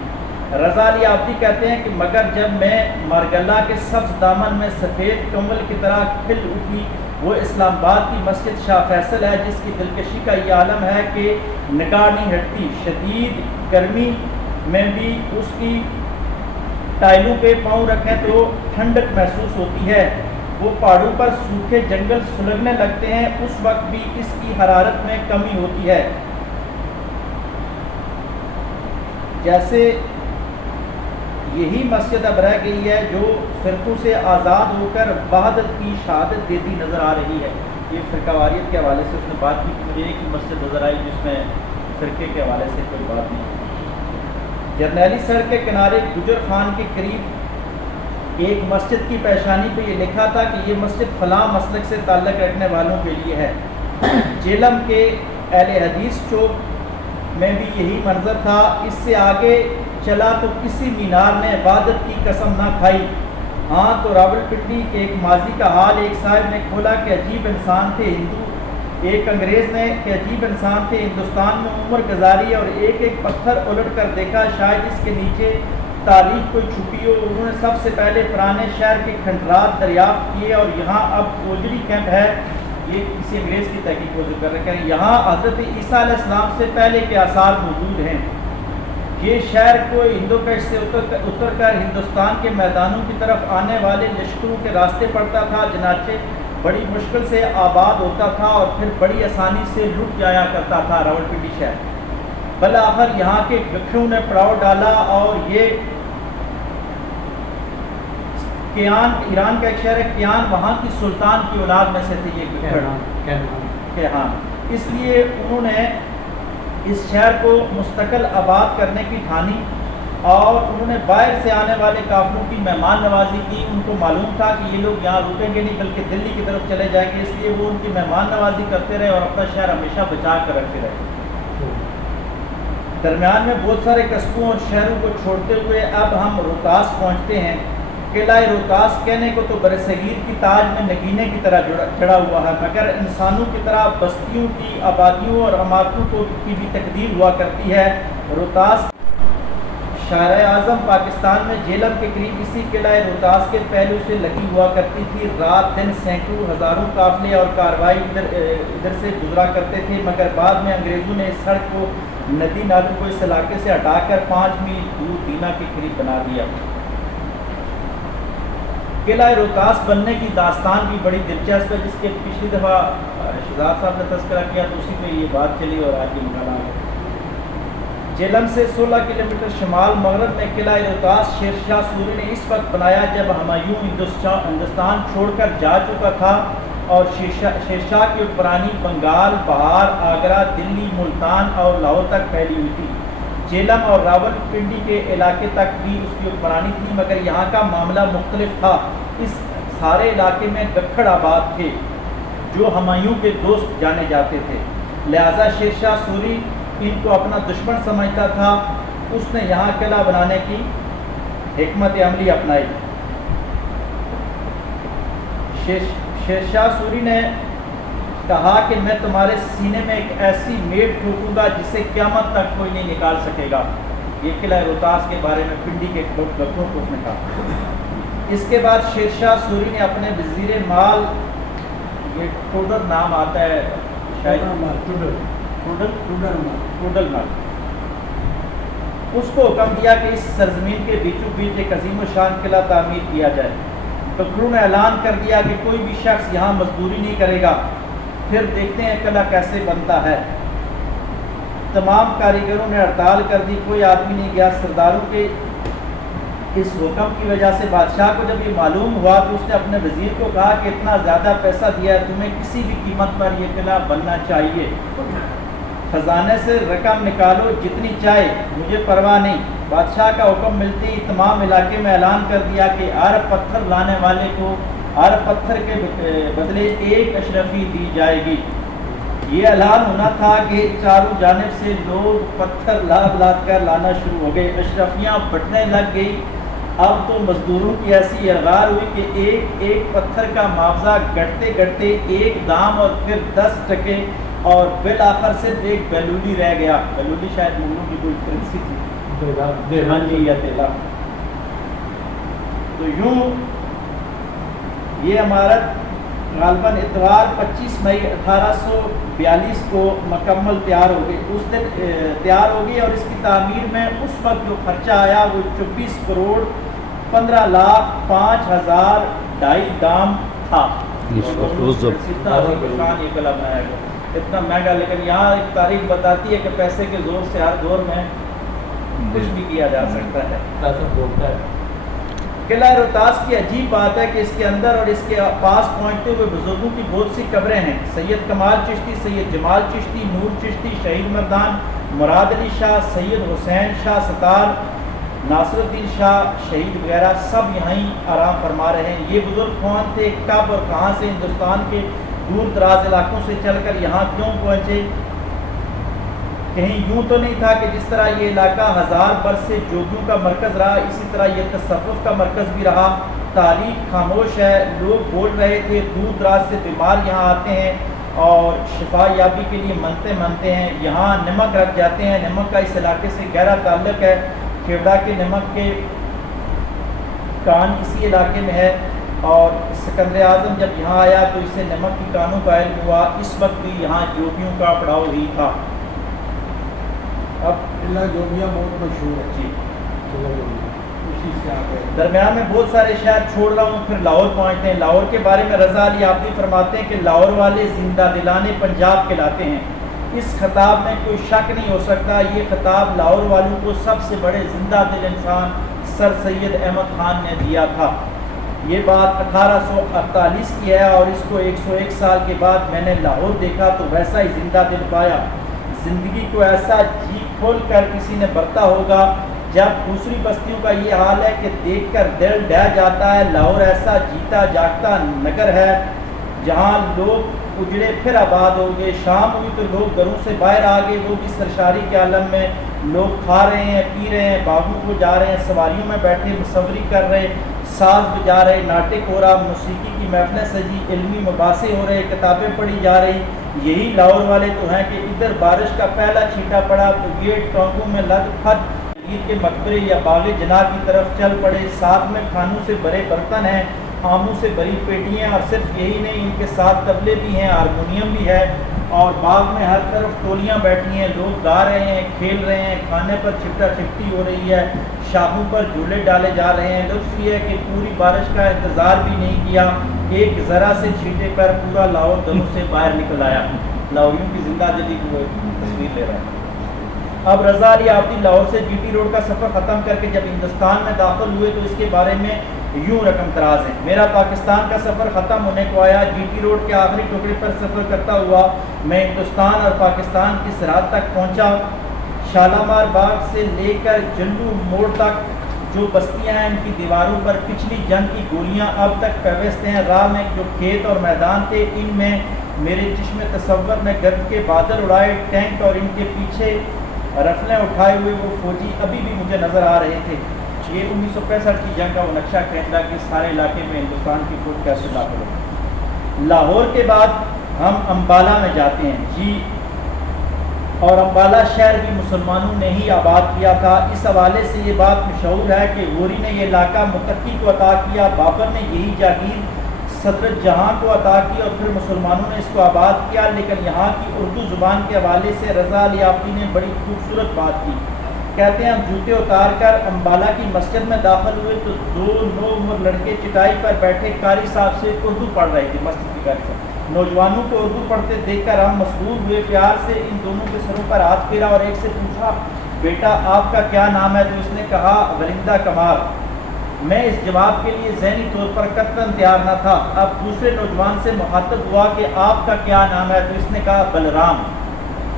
رضا علی آبدی کہتے ہیں کہ مگر جب میں مارگلہ کے سبز دامن میں سفید کمل کی طرح کھل اٹھی, وہ اسلام آباد کی مسجد شاہ فیصل ہے جس کی دلکشی کا یہ عالم ہے کہ نگاہ نہیں ہٹتی. شدید گرمی میں بھی اس کی ٹائلوں پہ پاؤں رکھیں تو ٹھنڈک محسوس ہوتی ہے۔ وہ پہاڑوں پر سوکھے جنگل سلگنے لگتے ہیں، اس وقت بھی اس کی حرارت میں کمی ہوتی ہے۔ جیسے یہی مسجد اب رہ گئی ہے جو فرقوں سے آزاد ہو کر وحدت کی شہادت دیتی نظر آ رہی ہے۔ یہ فرقہ واریت کے حوالے سے اس نے بات کی کہ مجھے ایک ہی مسجد نظر آئی جس میں فرقے کے حوالے سے کوئی بات نہیں۔ جرنیلی سڑک کے کنارے گجر خان کے قریب ایک مسجد کی پیشانی پہ یہ لکھا تھا کہ یہ مسجد فلاں مسلک سے تعلق رکھنے والوں کے لیے ہے۔ جیلم کے اہل حدیث چوک میں بھی یہی منظر تھا۔ اس سے آگے چلا تو کسی مینار نے عبادت کی قسم نہ کھائی۔ ہاں تو راولپنڈی کے ایک ماضی کا حال ایک صاحب نے کھولا کہ عجیب انسان تھے ایک انگریز نے کہ عجیب انسان تھے ہندوستان میں عمر گزاری اور ایک ایک پتھر الٹ کر دیکھا شاید اس کے نیچے تاریخ کوئی چھپی ہو۔ انہوں نے سب سے پہلے پرانے شہر کے کھنڈرات دریافت کیے اور یہاں اب اوجڑی کیمپ ہے، یہ کسی انگریز کی تحقیق کو ذکر رکھا ہے، یہاں حضرت عیسیٰ علیہ السلام سے پہلے کے آثار موجود ہیں۔ یہ شہر کو ہندوکش سے اتر کر ہندوستان کے میدانوں کی طرف آنے والے لشکروں کے راستے پڑتا تھا، چنانچہ بڑی مشکل سے آباد ہوتا تھا اور پھر بڑی آسانی سے لٹ جایا کرتا تھا راولپنڈی شہر۔ بالآخر یہاں کے گکھروں نے پڑاؤ ڈالا اور یہ کیان، ایران کا ایک شہر ہے کیان، وہاں کی سلطان کی اولاد میں سے تھے یہ گکھر کیان، اس لیے انہوں نے اس شہر کو مستقل آباد کرنے کی ٹھانی اور انہوں نے باہر سے آنے والے کافروں کی مہمان نوازی کی۔ ان کو معلوم تھا کہ یہ لوگ یہاں رکیں گے نہیں بلکہ دلی کی طرف چلے جائیں گے، اس لیے وہ ان کی مہمان نوازی کرتے رہے اور اپنا شہر ہمیشہ بچا کر رکھتے رہے۔ درمیان میں بہت سارے قصبوں اور شہروں کو چھوڑتے ہوئے اب ہم روہتاس پہنچتے ہیں۔ قلعہ روہتاس کہنے کو تو برصغیر کی تاج میں نگینے کی طرح جڑا ہوا ہے، مگر انسانوں کی طرح بستیوں کی آبادیوں اور عمارتوں کی بھی تقدیر ہوا کرتی ہے۔ روہتاس شہر اعظم پاکستان میں جیلم کے قریب اسی قلعہ روہتاس کے پہلو سے لگی ہوا کرتی تھی۔ رات دن سینکڑوں ہزاروں قافلے اور کاروائی ادھر سے گزرا کرتے تھے، مگر بعد میں انگریزوں نے اس سڑک کو ندی نالوں کو اس علاقے سے ہٹا کر 5 میل دور دینا کے قریب بنا دیا۔ قلعہ روہتاس بننے کی داستان بھی بڑی دلچسپ ہے، جس کے پچھلی دفعہ شہزاد صاحب نے تذکرہ کیا تو اسی پہ یہ بات چلی اور آج یہ مقالہ ہے۔ جیلم سے 16 کلومیٹر شمال مغرب میں قلعہ روہتاس شیر شاہ سوری نے اس وقت بنایا جب ہمایوں ہندوستان چھوڑ کر جا چکا تھا اور شیر شاہ کی حکمرانی بنگال، بہار، آگرہ، دلی، ملتان اور لاہور تک پھیلی ہوئی تھی۔ جیلم اور راولپنڈی کے علاقے تک بھی اس کی حکمرانی تھی، مگر یہاں کا معاملہ مختلف تھا۔ اس سارے علاقے میں گکھڑ آباد تھے جو ہمایوں کے دوست جانے جاتے تھے، لہذا شیر شاہ سوری ان کو اپنا دشمن سمجھتا تھا۔ اس نے یہاں قلعہ بنانے کی حکمت عملی اپنائی۔ شیر شاہ سوری نے کہا کہ میں تمہارے سینے میں ایک ایسی میڑ ٹھوکوں گا جسے قیامت تک کوئی نہیں نکال سکے گا۔ یہ قلعہ روہتاس کے بارے میں پنڈی کے گکھروں کو اس نے کہا۔ اس کے بعد شیر شاہ سوری نے اپنے وزیر مال، یہ ٹوڈر نام آتا ہے شاید، ٹوڈل مال، اس کو حکم دیا کہ اس سرزمین کے بیچوں بیچ ایک عظیم و شان قلعہ تعمیر کیا جائے۔ گکھروں نے اعلان کر دیا کہ کوئی بھی شخص یہاں مزدوری نہیں کرے گا، پھر دیکھتے ہیں قلعہ کیسے بنتا ہے۔ تمام کاریگروں نے ہڑتال کر دی، کوئی آدمی نہیں گیا۔ سرداروں کے اس حکم کی وجہ سے بادشاہ کو جب یہ معلوم ہوا تو اس نے اپنے وزیر کو کہا کہ اتنا زیادہ پیسہ دیا ہے، تمہیں کسی بھی قیمت پر یہ قلعہ بننا چاہیے، خزانے سے رقم نکالو جتنی چاہے، مجھے پرواہ نہیں۔ بادشاہ کا حکم ملتے ہی تمام علاقے میں اعلان کر دیا کہ ہر پتھر لانے والے کو ہر پتھر کے بدلے 1 اشرفی دی جائے گی۔ یہ اعلان ہونا تھا کہ چاروں جانب سے لوگ پتھر لاد کر لانا شروع ہو گئے، اشرفیاں بٹنے لگ گئی۔ اب تو مزدوروں کی ایسی اغار ہوئی کہ ایک پتھر کا معاوضہ گھٹتے گھٹتے 1 دام اور پھر 10 ٹکے اور بالآخر صرف 1 بیلولی رہ گیا۔ بیلولی شاید مغلوں کی کوئی کرنسی تھی، یا تیلا۔ تو یوں یہ عمارت غالباً اتوار 25 مئی 1842 کو مکمل تیار ہو گئی، اس دن تیار ہو گئی، اور اس کی تعمیر میں اس وقت جو خرچہ آیا وہ 24 کروڑ 15 لاکھ 5,000 ڈھائی دام تھا۔ اتنا مہنگا، لیکن یہاں ایک تاریخ بتاتی ہے کہ پیسے کے زور سے ہر دور میں کچھ بھی کیا جا سکتا ہے۔ قلعہ روہتاس کی عجیب بات ہے کہ اس کے اندر اور اس کے پاس پہنچتے ہوئے بزرگوں کی بہت سی قبریں ہیں۔ سید کمال چشتی، سید جمال چشتی، نور چشتی، شہید مردان، مراد علی شاہ، سید حسین شاہ ستار، ناصر الدین شاہ شہید وغیرہ سب یہاں ہی آرام فرما رہے ہیں۔ یہ بزرگ کون تھے، کب اور کہاں سے ہندوستان کے دور دراز علاقوں سے چل کر یہاں کیوں پہنچے؟ کہیں یوں تو نہیں تھا کہ جس طرح یہ علاقہ 1000 برس سے جوگیوں کا مرکز رہا، اسی طرح یہ تصوف کا مرکز بھی رہا۔ تاریخ خاموش ہے، لوگ بول رہے تھے، دور دراز سے بیمار یہاں آتے ہیں اور شفا یابی کے لیے منتے ہیں، یہاں نمک رکھ جاتے ہیں۔ نمک کا اس علاقے سے گہرا تعلق ہے، کھیوڑا کے نمک کے کان اسی علاقے میں ہے، اور سکندر اعظم جب یہاں آیا تو اسے نمک کی کانوں کا علم ہوا۔ اس وقت بھی یہاں جوگیوں کا پڑاؤ ہی تھا۔ اب قلعہ جوگیاں بہت مشہور ہے جی، اسی سے آگے درمیان میں بہت سارے شہر چھوڑ رہا ہوں، پھر لاہور پہنچتے ہیں۔ لاہور کے بارے میں رضا علی آبدی فرماتے ہیں کہ لاہور والے زندہ دلانے پنجاب کہلاتے ہیں۔ اس خطاب میں کوئی شک نہیں ہو سکتا، یہ خطاب لاہور والوں کو سب سے بڑے زندہ دل انسان سر سید احمد خان نے دیا تھا۔ یہ بات 1848 کی ہے، اور اس کو 101 سال کے بعد میں نے لاہور دیکھا تو ویسا ہی زندہ دل پایا۔ زندگی کو ایسا جی کھول کر کسی نے برتا ہوگا، جب دوسری بستیوں کا یہ حال ہے کہ دیکھ کر دل ڈہ جاتا ہے۔ لاہور ایسا جیتا جاگتا نگر ہے جہاں لوگ اجڑے پھر آباد ہو گئے۔ شام ہوئی تو لوگ گھروں سے باہر آ گئے، وہ بھی سرشاری کے عالم میں۔ لوگ کھا رہے ہیں، پی رہے ہیں، باغوں کو جا رہے ہیں، سواریوں میں بیٹھے مصوری کر رہے، ساز بجا رہے، ناٹک ہو رہا، موسیقی کی محفلیں سجی، علمی مباحثے ہو رہے، کتابیں پڑھی جا رہی۔ یہی لاہور والے تو ہیں کہ ادھر بارش کا پہلا چھینٹا پڑا تو گیٹ ٹانگوں میں لگ پھٹ عید کے مقبرے یا باغ جناح کی طرف چل پڑے۔ ساتھ میں کھانوں سے بھرے برتن ہیں، آموں سے بھری پیٹیاں، اور صرف یہی نہیں، ان کے ساتھ طبلے بھی ہیں، ہارمونیم بھی ہے، اور باغ میں ہر طرف ٹولیاں بیٹھی ہیں، لوگ گا رہے ہیں، کھیل رہے ہیں، کھانے پر چپٹا چپٹی ہو رہی ہے، شاخوں پر جھولے ڈالے جا رہے ہیں۔ لطف یہ ہے کہ پوری بارش کا انتظار بھی نہیں کیا، ایک ذرا سے چھینٹے پر پورا لاہور گھروں سے باہر نکل آیا۔ لاہوریوں کی زندہ دلی کی وہ تصویر لے رہا ہے۔ اب رضا علی آبدی لاہور سے جی ٹی روڈ کا سفر ختم کر کے جب ہندوستان میں داخل ہوئے تو اس کے بارے میں یوں رقم تراز ہیں۔ میرا پاکستان کا سفر ختم ہونے کو آیا، جی ٹی روڈ کے آخری ٹکڑے پر سفر کرتا ہوا میں ہندوستان اور پاکستان کی سرحد تک پہنچا۔ شالامار باغ سے لے کر جلو موڑ تک جو بستیاں ہیں ان کی دیواروں پر پچھلی جنگ کی گولیاں اب تک پیوست ہیں۔ راہ میں جو کھیت اور میدان تھے ان میں میرے چشم تصور نے گرد کے بادل اڑائے، ٹینک اور ان کے پیچھے رفلیں اٹھائے ہوئے وہ فوجی ابھی بھی مجھے نظر آ رہے تھے۔ یہ 1965 کی جنگ کا وہ نقشہ کھینچا کہ سارے علاقے میں ہندوستان کی فوج کیسے داخل ہو۔ لاہور کے بعد ہم امبالہ میں جاتے ہیں جی، اور امبالہ شہر بھی مسلمانوں نے ہی آباد کیا تھا۔ اس حوالے سے یہ بات مشہور ہے کہ غوری نے یہ علاقہ متقی کو عطا کیا، بابر نے یہی جاگیر صدر جہاں کو عطا کی اور پھر مسلمانوں نے اس کو آباد کیا۔ لیکن یہاں کی اردو زبان کے حوالے سے رضا علی آبدی نے بڑی خوبصورت بات کی۔ کہتے ہیں ہم جوتے اتار کر امبالہ کی مسجد میں داخل ہوئے تو 2 نوعمر لڑکے چٹائی پر بیٹھے قاری صاحب سے اردو پڑھ رہے تھے مسجد کی قاری صاحب۔ نوجوانوں کو اردو پڑھتے دیکھ کر ہم مسرور ہوئے، پیار سے ان دونوں کے سروں پر ہاتھ پھیرا اور ایک سے پوچھا بیٹا آپ کا کیا نام ہے؟ تو اس نے کہا ورندہ کمال۔ میں اس جواب کے لیے ذہنی طور پر قطعاً تیار نہ تھا۔ اب دوسرے نوجوان سے مخاطب ہوا کہ آپ کا کیا نام ہے؟ تو اس نے کہا بلرام۔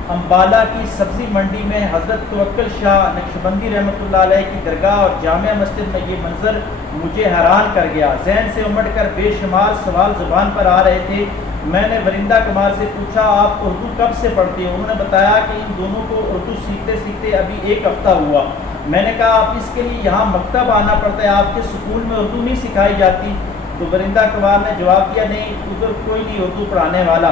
امبالہ کی سبزی منڈی میں حضرت توکل شاہ نقشبندی رحمۃ اللہ علیہ کی درگاہ اور جامع مسجد میں یہ منظر مجھے حیران کر گیا۔ ذہن سے امڑ کر بے شمار سوال زبان پر آ رہے تھے۔ میں نے ورندہ کمال سے پوچھا آپ اردو کب سے پڑھتے ہو؟ انہوں نے بتایا کہ ان دونوں کو اردو سیکھتے سیکھتے ابھی 1 ہفتہ ہوا۔ میں نے کہا آپ اس کے لیے یہاں مکتب آنا پڑتا ہے، آپ کے اسکول میں اردو نہیں سکھائی جاتی؟ تو ورندہ کمال نے جواب دیا نہیں، ادھر کوئی نہیں اردو پڑھانے والا۔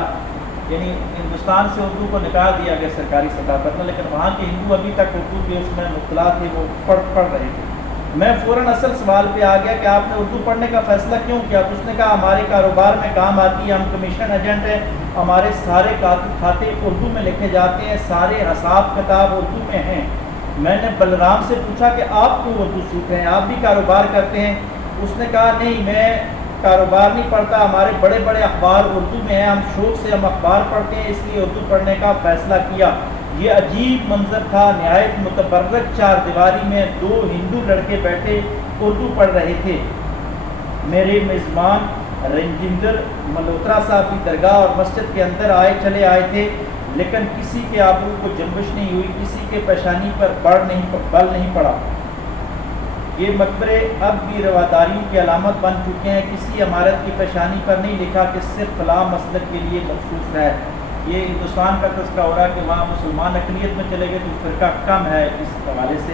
یعنی ہندوستان سے اردو کو نکال دیا گیا سرکاری سطح پر، لیکن وہاں کے ہندو ابھی تک اردو کے اس میں مبتلا تھے، وہ پڑھ رہے تھے۔ میں فوراً اصل سوال پہ آ گیا کہ آپ نے اردو پڑھنے کا فیصلہ کیوں کیا؟ تو اس نے کہا ہمارے کاروبار میں کام آتی ہے، ہم کمیشن ایجنٹ ہیں، ہمارے سارے کھاتے اردو میں لکھے جاتے ہیں، سارے حساب کتاب اردو میں ہیں۔ میں نے بلرام سے پوچھا کہ آپ کو اردو سیکھ ہیں، آپ بھی کاروبار کرتے ہیں؟ اس نے کہا نہیں، میں کاروبار نہیں پڑھتا، ہمارے بڑے بڑے اخبار اردو میں ہیں، ہم شوق سے ہم اخبار پڑھتے ہیں، اس لیے اردو پڑھنے کا فیصلہ کیا۔ یہ عجیب منظر تھا، نہایت متبرک، چار دیواری میں دو ہندو لڑکے بیٹھے اردو پڑھ رہے تھے۔ میرے میزبان رنجندر ملہوترا صاحب کی درگاہ اور مسجد کے اندر چلے آئے تھے، لیکن کسی کے آبرو کو جنبش نہیں ہوئی، کسی کے پیشانی پر بل نہیں پڑا۔ یہ مقبرے اب بھی رواداریوں کی علامت بن چکے ہیں، کسی عمارت کی پیشانی پر نہیں لکھا کہ صرف فلاں مسلک کے لیے مخصوص ہے۔ یہ ہندوستان کا تذکرہ ہو رہا ہے کہ وہاں مسلمان اقلیت میں چلے گئے تو فرقہ کم ہے، اس حوالے سے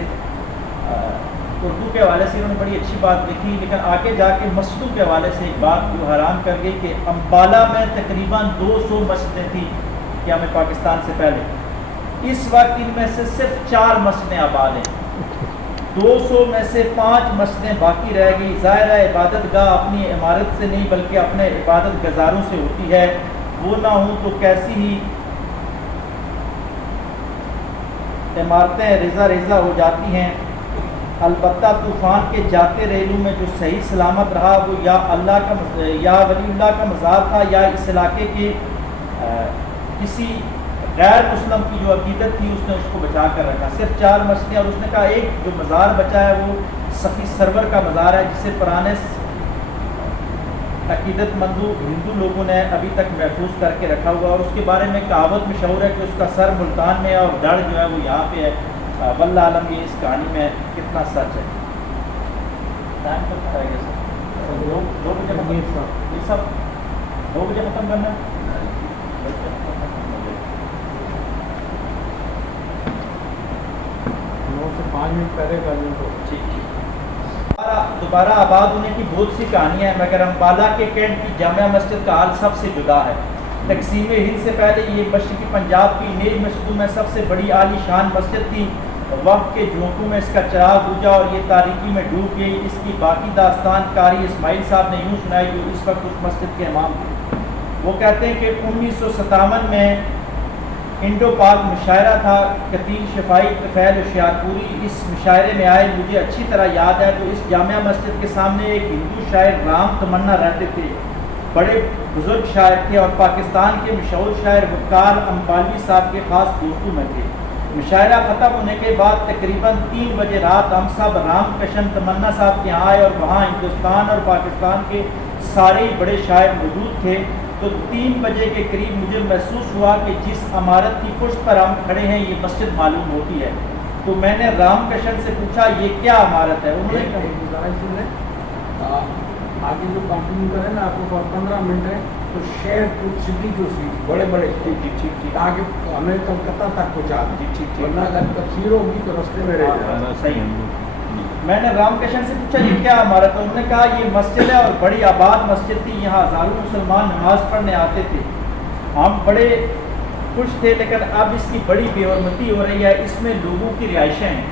اردو کے حوالے سے انہوں نے بڑی اچھی بات لکھی، لیکن آگے جا کے مسجدوں کے حوالے سے ایک بات جو حیران کر گئی کہ امبالہ میں تقریباً 200 مسجدیں تھیں کہ ہمیں پاکستان سے پہلے، اس وقت ان میں سے صرف 4 مسجدیں آباد ہیں، 200 میں سے 5 مسجدیں باقی رہ گئی۔ ظاہر ہے عبادت گاہ اپنی عمارت سے نہیں بلکہ اپنے عبادت گزاروں سے ہوتی ہے، وہ نہ ہوں تو کیسی ہی عمارتیں ریزہ ریزہ ہو جاتی ہیں۔ البتہ طوفان کے جاتے ریلوں میں جو صحیح سلامت رہا وہ یا ولی اللہ کا مزار تھا یا اس علاقے کے کسی غیر مسلم کی جو عقیدت تھی اس نے اس کو بچا کر رکھا۔ صرف 4 مسجدیں، اور اس نے کہا ایک جو مزار بچا ہے وہ سخی سرور کا مزار ہے، جسے پرانے عقیدت مندو ہندو لوگوں نے ابھی تک محفوظ کر کے رکھا ہوا، اور اس کے بارے میں کہاوت مشہور ہے کہ اس کا سر ملتان میں ہے اور دڑ جو ہے وہ یہاں پہ ہے۔ واللہ عالم یہ اس کہانی میں کتنا سچ ہے۔ ٹائم کب آئے گا سر؟ 2 بجے ختم، یہ سب 2 بجے ختم کرنا ہے؟ 9 سے 5 منٹ پہلے کر لیں تو ٹھیک۔ دوبارہ آباد ہونے کی بہت سی کہانیاں ہیں، مگر امبالہ کے کینٹ کی جامع مسجد کا حال سب سے جدا ہے۔ تقسیم ہند سے پہلے یہ مشرقی پنجاب کی نئی مسجدوں میں سب سے بڑی عالی شان مسجد تھی۔ وقت کے جھونکوں میں اس کا چراغ بجھا اور یہ تاریکی میں ڈوب گئی۔ اس کی باقی داستان قاری اسماعیل صاحب نے یوں سنائی جو اس وقت اس مسجد کے امام تھے۔ وہ کہتے ہیں کہ 1957 میں انڈو پاک مشاعرہ تھا، قتیل شفائی طفیل ہوشیارپوری اس مشاعرے میں آئے، مجھے اچھی طرح یاد ہے۔ تو اس جامعہ مسجد کے سامنے ایک ہندو شاعر رام تمنا رہتے تھے، بڑے بزرگ شاعر تھے اور پاکستان کے مشہور شاعر وقار امبالوی صاحب کے خاص دوستوں میں تھے۔ مشاعرہ ختم ہونے کے بعد تقریباً 3 بجے رات ہم سب رام کشن تمنا صاحب کے یہاں آئے، اور وہاں ہندوستان اور پاکستان کے سارے بڑے شاعر موجود تھے۔ تو 3 بجے کے قریب مجھے محسوس ہوا کہ جس عمارت کی پشت پر ہم کھڑے ہیں یہ مسجد معلوم ہوتی ہے۔ تو میں نے رام کشن سے پوچھا یہ کیا عمارت ہے؟ انہوں نے آگے جو کنٹینیو کریں نا، آپ کو 15 منٹ ہے تو شہر کو سٹی جو سی بڑے بڑے آگے ہمیں کلکتہ تک پہنچا دی، ورنہ اگر تفسیر ہوگی تو رستے میں رہ جائے۔ صحیح۔ میں نے رام کشن سے پوچھا یہ کیا عمارت ہے؟ انہوں نے کہا یہ مسجد ہے اور بڑی آباد مسجد تھی، یہاں ہزاروں مسلمان نماز پڑھنے آتے تھے۔ ہم بڑے خوش تھے، لیکن اب اس کی بڑی بے حرمتی ہو رہی ہے، اس میں لوگوں کی رہائشیں ہیں،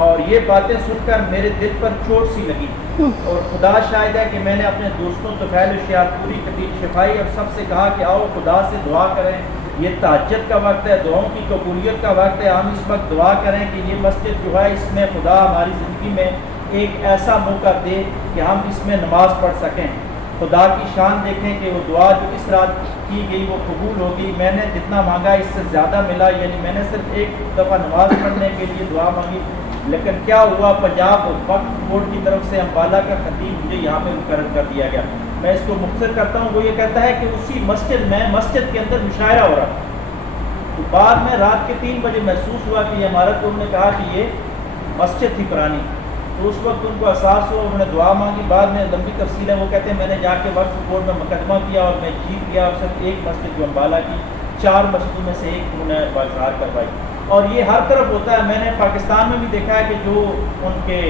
اور یہ باتیں سن کر میرے دل پر چوٹ سی لگی۔ اور خدا شاہد ہے کہ میں نے اپنے دوستوں طفیل ہوشیارپوری، قتیل شفائی اور سب سے کہا کہ آؤ خدا سے دعا کریں، یہ تہجد کا وقت ہے، دعاؤں کی قبولیت کا وقت ہے، ہم اس وقت دعا کریں کہ یہ مسجد جو ہے اس میں خدا ہماری زندگی میں ایک ایسا موقع دے کہ ہم اس میں نماز پڑھ سکیں۔ خدا کی شان دیکھیں کہ وہ دعا جو اس رات کی گئی وہ قبول ہوگی۔ میں نے جتنا مانگا اس سے زیادہ ملا، یعنی میں نے صرف ایک دفعہ نماز پڑھنے کے لیے دعا مانگی، لیکن کیا ہوا، پنجاب وقف بورڈ کی طرف سے امبالہ کا خطیب مجھے یہاں پہ مقرر کر دیا گیا۔ میں اس کو مختصر کرتا ہوں، وہ یہ کہتا ہے کہ اسی مسجد میں مسجد کے اندر مشاعرہ ہو رہا، تو بعد میں رات کے 3 بجے محسوس ہوا کہ یہ عمارت، انہوں نے کہا کہ یہ مسجد تھی پرانی، تو اس وقت ان کو احساس ہوا، انہوں نے دعا مانگی۔ بعد میں لمبی تفصیل ہے، وہ کہتے ہیں میں نے جا کے وقف بورڈ میں مقدمہ کیا اور میں جیت گیا، اور صرف ایک مسجد جو امبالہ کی 4 مسجدوں میں سے ایک انہوں نے برقرار کروائی۔ اور یہ ہر طرف ہوتا ہے، میں نے پاکستان میں بھی دیکھا ہے کہ جو ان کے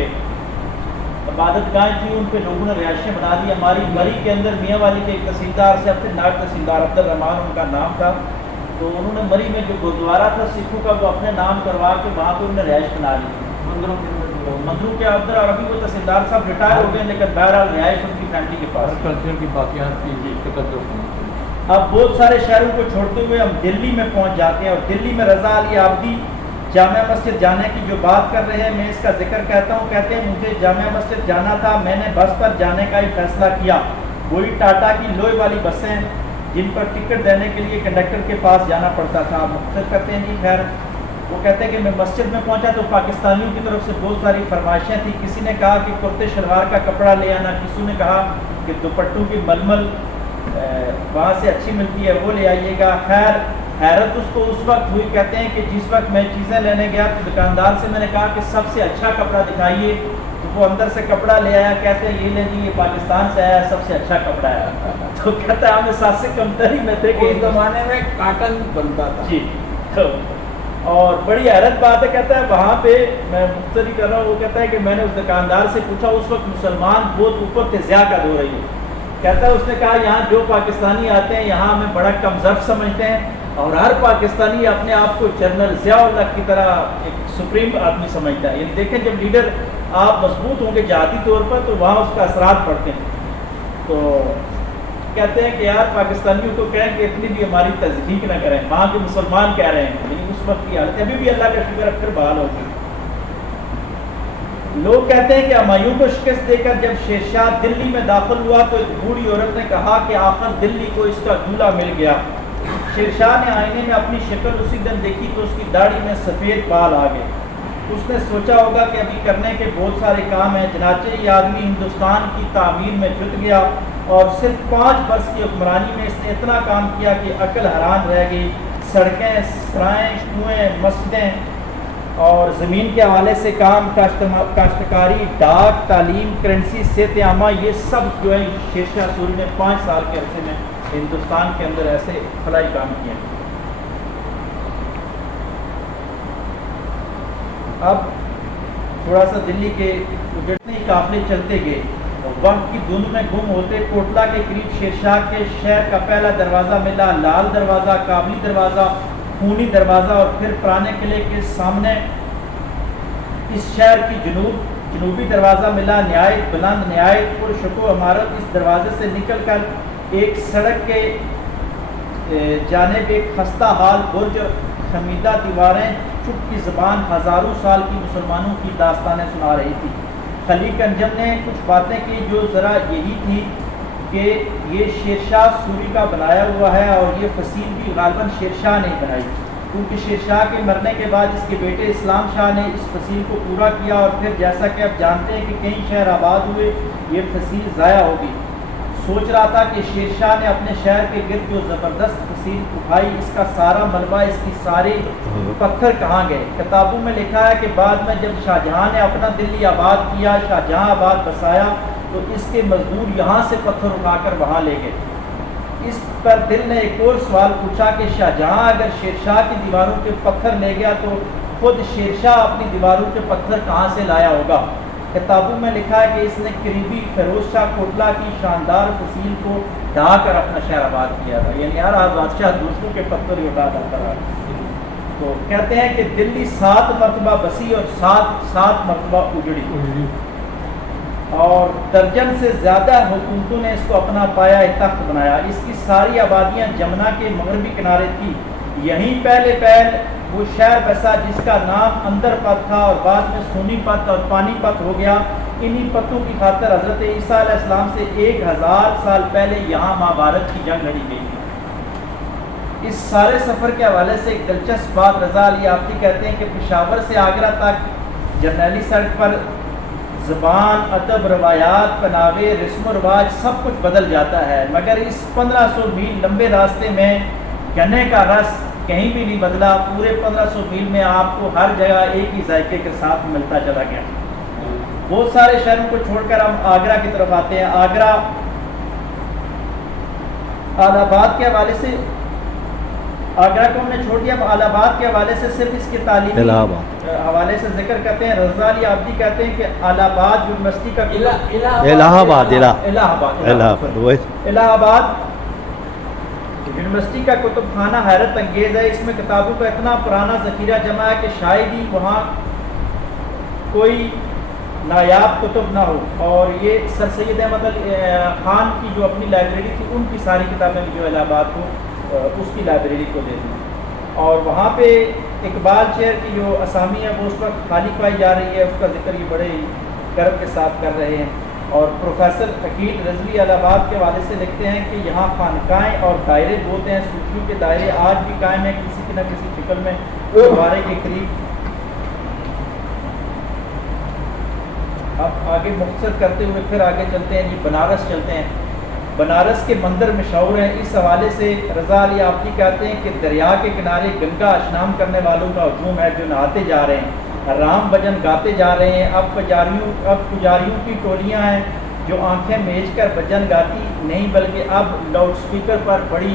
عبادت گاہیں تھیں ان پہ لوگوں نے رہائشیں بنا دی۔ ہماری مری کے اندر میاں والی کے ایک تحصیلدار سے نائب تحصیلدار عبدالرحمان ان کا نام تھا، تو انہوں نے مری میں جو گردوارہ تھا سکھوں کا وہ اپنے نام کروا کے وہاں پہ انہوں نے رہائش بنا لی۔ تو مندرو کے افسر اور ابھی وہ تحصیلدار صاحب ریٹائر ہو گئے، لیکن بہرحال رہائش ان کی فیملی کے پاس۔ کلچر کی باقیات کی تقدس۔ اب بہت سارے شہروں کو چھوڑتے ہوئے ہم دلی میں پہنچ جاتے ہیں، اور دلی میں رضا علی عابدی جامع مسجد جانے کی جو بات کر رہے ہیں، میں اس کا ذکر کہتا ہوں۔ کہتے ہیں مجھے جامع مسجد جانا تھا، میں نے بس پر جانے کا ہی فیصلہ کیا۔ وہی ٹاٹا کی لوہے والی بسیں جن پر ٹکٹ دینے کے لیے کنڈکٹر کے پاس جانا پڑتا تھا۔ مختصر کرتے ہیں جی، خیر وہ کہتے ہیں کہ میں مسجد میں پہنچا تو پاکستانیوں کی طرف سے بہت ساری فرمائشیں تھیں۔ کسی نے کہا کہ کرتے شلوار کا کپڑا لے آنا، کسی نے کہا کہ دوپٹوں کی ململ وہاں سے اچھی ملتی ہے وہ لے آئیے گا۔ خیر حیرت اس کو اس وقت ہوئی، کہتے ہیں کہ جس وقت میں چیزیں لینے گیا تو دکاندار سے میں نے کہا کہ سب سے اچھا کپڑا دکھائیے، تو وہ اندر سے کپڑا لے آیا، کہتے ہیں یہ لیں جی، یہ پاکستان سے آیا، سب سے اچھا کپڑا ہے۔ تو کہتا ہے ہمیں ساتھ سے کمتری میں تھے کہ اس زمانے میں کاٹن بنتا تھا جی۔ تو اور بڑی حیرت بات ہے، کہتا ہے وہاں پہ میں مختلف کر رہا ہوں، وہ کہتا ہے کہ میں نے اس دکاندار سے پوچھا، اس وقت مسلمان بہت اوپر تھے، ضیاء کا دور ہے یہ، کہتا ہے اس نے کہا یہاں جو پاکستانی آتے ہیں یہاں ہمیں بڑا کم ظرف سمجھتے ہیں، اور ہر پاکستانی اپنے آپ کو جنرل ضیاء الحق کی طرح ایک سپریم آدمی سمجھتا ہے۔ یعنی دیکھیں جب لیڈر آپ مضبوط ہوں گے جہادی طور پر تو وہاں اس کا اثرات پڑتے ہیں۔ تو کہتے ہیں کہ یار پاکستانیوں کو کہیں کہ اتنی بھی ہماری تصدیق نہ کریں، وہاں کے مسلمان کہہ رہے ہیں، لیکن اس وقت کی حالت ابھی بھی اللہ کا شکر ہے پھر بحال ہوگی۔ لوگ کہتے ہیں کہ ہمایوں کو شکست دے کر جب شیر شاہ دلی میں داخل ہوا تو ایک بوڑھی عورت نے کہا کہ آخر دلی کو اس کا دولہا مل گیا۔ شیر شاہ نے آئینے میں اپنی شکل اسی دن دیکھی تو اس کی داڑھی میں سفید بال آ گئے۔ اس نے سوچا ہوگا کہ ابھی کرنے کے بہت سارے کام ہیں، چنانچہ یہ آدمی ہندوستان کی تعمیر میں جت گیا، اور صرف 5 برس کی حکمرانی میں اس نے اتنا کام کیا کہ عقل حیران رہ گئی۔ سڑکیں، سرائیں، کنویں، مسجدیں اور زمین کے حوالے سے کام، کاشتکاری، ڈاک، تعلیم، کرنسی، صحت عامہ، یہ سب جو ہے شیر شاہ سوری نے 5 سال کے عرصے میں ہندوستان کے اندر ایسے فلاحی کام کیے ہیں۔ اب تھوڑا سا دلی کے اجڑتے ہی قافلے چلتے گئے، وقت کی دھند میں گم ہوتے کوٹلہ کے قریب شیر شاہ کے شہر کا پہلا دروازہ ملا، لال دروازہ، کابلی دروازہ، خونی دروازہ، اور پھر پرانے قلعے کے سامنے اس شہر کی جنوبی دروازہ ملا، نہایت بلند، نہایت پرشکوہ عمارت۔ اس دروازے سے نکل کر ایک سڑک کے جانب ایک خستہ حال برج، خمیدہ دیواریں، چپ کی زبان ہزاروں سال کی مسلمانوں کی داستانیں سنا رہی تھی۔ خلیق انجم نے کچھ باتیں کی جو ذرا یہی تھی کہ یہ شیر شاہ سوری کا بنایا ہوا ہے، اور یہ فصیل بھی غالباً شیر شاہ نے بنائی، کیونکہ شیر شاہ کے مرنے کے بعد اس کے بیٹے اسلام شاہ نے اس فصیل کو پورا کیا، اور پھر جیسا کہ آپ جانتے ہیں کہ کئی شہر آباد ہوئے، یہ فصیل ضائع ہو گئی۔ سوچ رہا تھا کہ شیر شاہ نے اپنے شہر کے گرد جو زبردست فصیل اٹھائی، اس کا سارا ملبہ، اس کی ساری پتھر کہاں گئے۔ کتابوں میں لکھا ہے کہ بعد میں جب شاہ جہاں نے اپنا دلی آباد کیا، شاہ جہاں آباد بسایا، تو اس کے مزدور یہاں سے پتھر اٹھا کر وہاں لے گئے۔ اس پر دل نے ایک اور سوال پوچھا کہ شاہ جہاں اگر شیر شاہ کی دیواروں کے پتھر لے گیا تو خود شیر شاہ اپنی دیواروں کے پتھر کہاں سے لایا ہوگا۔ کتابوں میں لکھا ہے کہ اس نے قریبی فیروز شاہ کوٹلہ کی شاندار فصیل کو ڈھا کر اپنا شہر آباد کیا تھا، یعنی ہر بادشاہ دوسروں کے پتھر ہی اٹھا کرتا رہا۔ تو کہتے ہیں کہ دلی 7 مرتبہ بسی اور 7 مرتبہ اجڑی، اور درجن سے زیادہ حکومتوں نے اس کو اپنا پایا تخت بنایا۔ اس کی ساری آبادیاں جمنا کے مغربی کنارے تھی۔ یہیں پہلے وہ شہر بسا جس کا نام اندر پت تھا، اور بعد میں سونی پت اور پانی پت ہو گیا۔ انہی پتوں کی خاطر حضرت عیسیٰ علیہ السلام سے 1000 سال پہلے یہاں مہابھارت کی جنگ لڑی گئی تھی۔ اس سارے سفر کے حوالے سے ایک دلچسپ بات رضا علی عابدی کہتے ہیں کہ پشاور سے آگرہ تک جرنیلی سڑک پر زبان، ادب، روایات، پہناوے، رسم و رواج سب کچھ بدل جاتا ہے، مگر اس 1500 میل لمبے راستے میں گنے کا رس کہیں بھی نہیں بدلا۔ پورے 1500 میل میں آپ کو ہر جگہ ایک ہی ذائقے کے ساتھ ملتا چلا گیا۔ بہت سارے شہروں کو چھوڑ کر ہم آگرہ کی طرف آتے ہیں۔ آگرہ الہ آباد کے حوالے سے، آگرہ کو ہم نے چھوڑ دیا، الہ آباد کے حوالے سے صرف اس کے تعلیمی حوالے سے ذکر کرتے ہیں۔ رضا علی عابدی کہتے ہیں کہ الہ آباد یونیورسٹی کا الہ آباد یونیورسٹی کا کتب خانہ حیرت انگیز ہے۔ اس میں کتابوں کا اتنا پرانا ذخیرہ جمع ہے کہ شاید ہی وہاں کوئی نایاب کتب نہ ہو. اور یہ سر سید احمد علی خان کی جو اپنی لائبریری تھی ان کی ساری کتابیں جو الہ آباد کو اس کی لائبریری کو دے دیں. اور وہاں پہ اقبال شعر کی جو اسامی ہے وہ اس وقت خالی پائی جا رہی ہے، اس کا ذکر یہ بڑے گرو کے ساتھ کر رہے ہیں. اور پروفیسر عقیل رضوی الہ آباد کے حوالے سے لکھتے ہیں کہ یہاں خانقاہیں اور دائرے بولتے ہیں، صوفیوں کے دائرے آج بھی قائم ہیں کسی نہ کسی شکل میں دوبارے کے قریب. اب آگے مختصر کرتے ہوئے پھر آگے چلتے ہیں جی، بنارس چلتے ہیں. بنارس کے مندر مشہور ہیں. اس حوالے سے رضا علی آبدی کہتے ہیں کہ دریا کے کنارے گنگا اشنام کرنے والوں کا ہجوم ہے جو نہاتے جا رہے ہیں، رام بھجن گاتے جا رہے ہیں. اب پجاریوں کی ٹولیاں ہیں جو آنکھیں میج کر بھجن گاتی نہیں بلکہ اب لاؤڈ سپیکر پر بڑی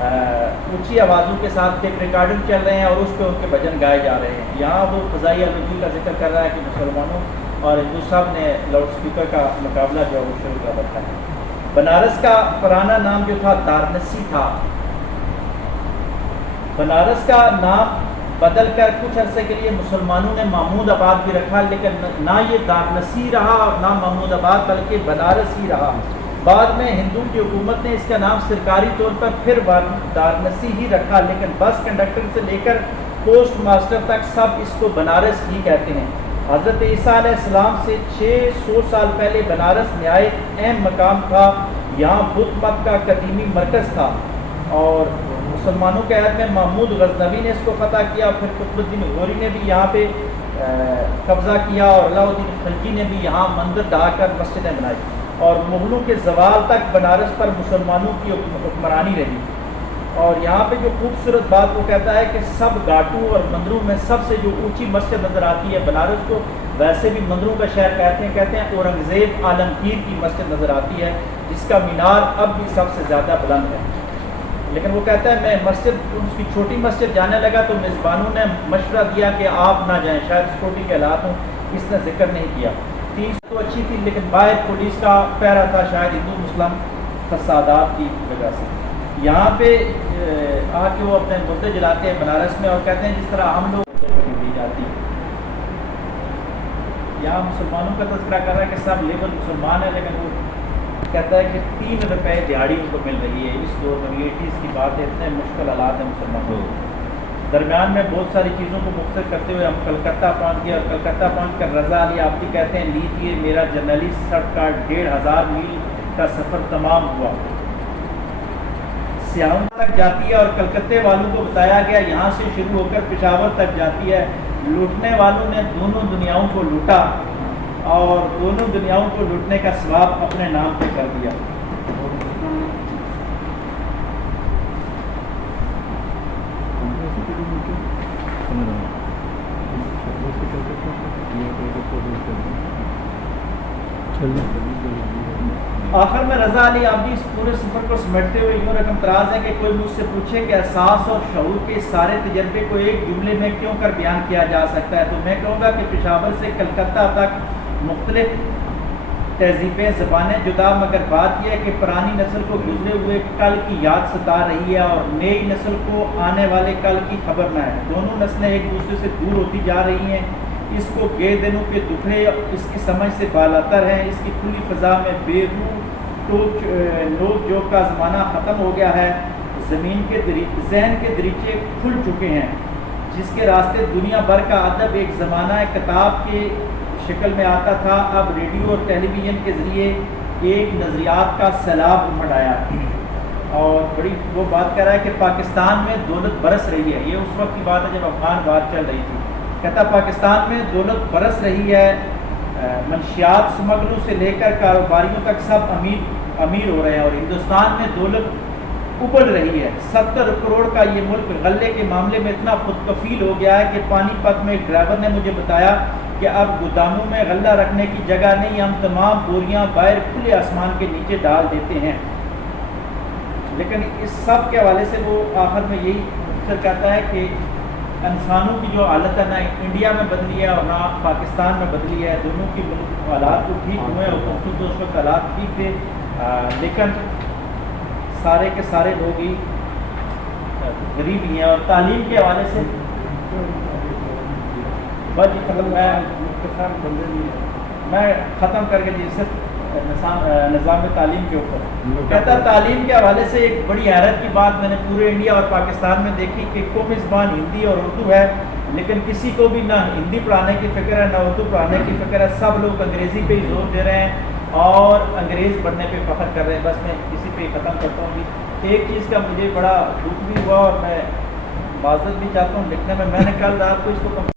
اونچی آوازوں کے ساتھ ٹیپ ریکارڈنگ چل رہے ہیں اور اس پہ ان کے بھجن گائے جا رہے ہیں. یہاں وہ فضائی آلودگی کا ذکر کر رہا ہے کہ مسلمانوں اور ہندو صاحب نے لاؤڈ سپیکر کا مقابلہ جو ہے وہ شروع کر رکھا ہے. بنارس کا پرانا نام جو تھا دارنسی تھا. بنارس کا نام بدل کر کچھ عرصے کے لیے مسلمانوں نے محمود آباد بھی رکھا، لیکن نہ یہ دارنسی رہا اور نہ محمود آباد بلکہ بنارس ہی رہا. بعد میں ہندو کی حکومت نے اس کا نام سرکاری طور پر پھر دارنسی ہی رکھا، لیکن بس کنڈکٹر سے لے کر پوسٹ ماسٹر تک سب اس کو بنارس ہی کہتے ہیں. حضرت عیسیٰ علیہ السلام سے 600 سال پہلے بنارس نہایت اہم مقام تھا. یہاں بدھ مت کا قدیمی مرکز تھا اور مسلمانوں کے عہد میں محمود غزنوی نے اس کو فتح کیا. پھر قطب الدین غوری نے بھی یہاں پہ قبضہ کیا اور علاء الدین خلجی نے بھی یہاں مندر ڈھا کر مسجدیں بنائی. اور مغلوں کے زوال تک بنارس پر مسلمانوں کی حکمرانی رہی. اور یہاں پہ جو خوبصورت بات وہ کہتا ہے کہ سب گھاٹوں اور مندروں میں سب سے جو اونچی مسجد نظر آتی ہے بنارس کو، ویسے بھی مندروں کا شہر کہتے ہیں اورنگزیب عالمگیر کی مسجد نظر آتی ہے جس کا مینار اب بھی سب سے زیادہ بلند ہے. لیکن وہ کہتا ہے میں مسجد اس کی چھوٹی مسجد جانے لگا تو میزبانوں نے مشورہ دیا کہ آپ نہ جائیں، شاید سیکورٹی کے حالات ہوں، اس نے ذکر نہیں کیا. چیز تو اچھی تھی لیکن باہر پولیس کا پہرا تھا، شاید ہندو مسلم فسادات کی وجہ سے. یہاں پہ آ کے وہ اپنے مردے جلاتے ہیں بنارس میں اور کہتے ہیں جس طرح ہم لوگ دی جاتی. یہاں مسلمانوں کا تذکرہ کر رہا ہے کہ سب لیبل مسلمان ہیں، لیکن وہ کہتا ہے کہ 3 روپے دیہڑی ان کو مل رہی ہے. اس دور میں 80s کی بات ہے، اتنے مشکل حالات ہیں مسلمانوں. درمیان میں بہت ساری چیزوں کو مختصر کرتے ہوئے ہم کلکتہ پہنچ گئے اور کلکتہ پہنچ کر رضا علی آبدی کہتے ہیں لیجیے میرا جرنلی سڑک کا 1500 میل کا سفر تمام ہوا. سیاحوں تک جاتی ہے اور کلکتے والوں کو بتایا گیا یہاں سے شروع ہو کر پشاور تک جاتی ہے. لوٹنے والوں نے دونوں دنیاؤں کو لوٹا اور دونوں دنیاؤں کو لوٹنے کا ثواب اپنے نام پہ کر دیا. آخر میں رضا علی آبدی اس پورے سفر کو سمیٹتے ہوئے یوں رقم تراز ہے کہ کوئی مجھ سے پوچھے کہ احساس اور شعور کے سارے تجربے کو ایک جملے میں کیوں کر بیان کیا جا سکتا ہے، تو میں کہوں گا کہ پشاور سے کلکتہ تک مختلف تہذیبیں، زبانیں جدا، مگر بات یہ ہے کہ پرانی نسل کو گزرے ہوئے کل کی یاد ستا رہی ہے اور نئی نسل کو آنے والے کل کی خبر نہ ہے. دونوں نسلیں ایک دوسرے سے دور ہوتی جا رہی ہیں. اس کو گئے دنوں کے دکھڑے اس کی سمجھ سے بالاتر ہیں. اس کی کھلی فضا میں بے روح نوک جوک کا زمانہ ختم ہو گیا ہے. زمین کے ذہن کے دریچے کھل چکے ہیں. جس کے راستے دنیا بھر کا ادب ایک زمانہ کتاب کے شکل میں آتا تھا، اب ریڈیو اور ٹیلی ویژن کے ذریعے ایک نظریات کا سیلاب امڑ آیا. اور بڑی وہ بات کہہ رہا ہے کہ پاکستان میں دولت برس رہی ہے. یہ اس وقت کی بات ہے جب افغان بات چل رہی تھی. کہتا پاکستان میں دولت برس رہی ہے، منشیات سمگلوں سے لے کر کاروباریوں تک سب امیر ہو رہے ہیں اور ہندوستان میں دولت ابل رہی ہے. 70 کروڑ کا یہ ملک غلے کے معاملے میں اتنا خود کفیل ہو گیا ہے کہ پانی پت میں ایک ڈرائیور نے مجھے بتایا کہ اب گوداموں میں غلہ رکھنے کی جگہ نہیں، ہم تمام بوریاں باہر کھلے آسمان کے نیچے ڈال دیتے ہیں. لیکن اس سب کے حوالے سے وہ آخر میں یہی کہتا ہے کہ انسانوں کی جو حالت ہے نہ انڈیا میں بدلی ہے اور نہ پاکستان میں بدلی ہے. دونوں کی حالات تو ٹھیک ہوئے اور تو اس وقت حالات ٹھیک تھے، لیکن سارے کے سارے لوگ ہی غریب ہی ہیں. اور تعلیم کے حوالے سے بس ختم ہے. میں ختم کر کے جی صرف نظام تعلیم کے اوپر کہتا ہے تعلیم کے حوالے سے ایک بڑی حیرت کی بات میں نے پورے انڈیا اور پاکستان میں دیکھی کہ قومی زبان ہندی اور اردو ہے، لیکن کسی کو بھی نہ ہندی پڑھانے کی فکر ہے نہ اردو پڑھانے کی فکر ہے، سب لوگ انگریزی پہ ہی زور دے رہے ہیں اور انگریز بننے پہ فخر کر رہے ہیں۔ بس میں اسی پہ ہی ختم کرتا ہوں کہ ایک چیز کا مجھے بڑا دکھ بھی ہوا اور میں معذرت بھی چاہتا ہوں لکھنے میں نے کل رات کو اس کو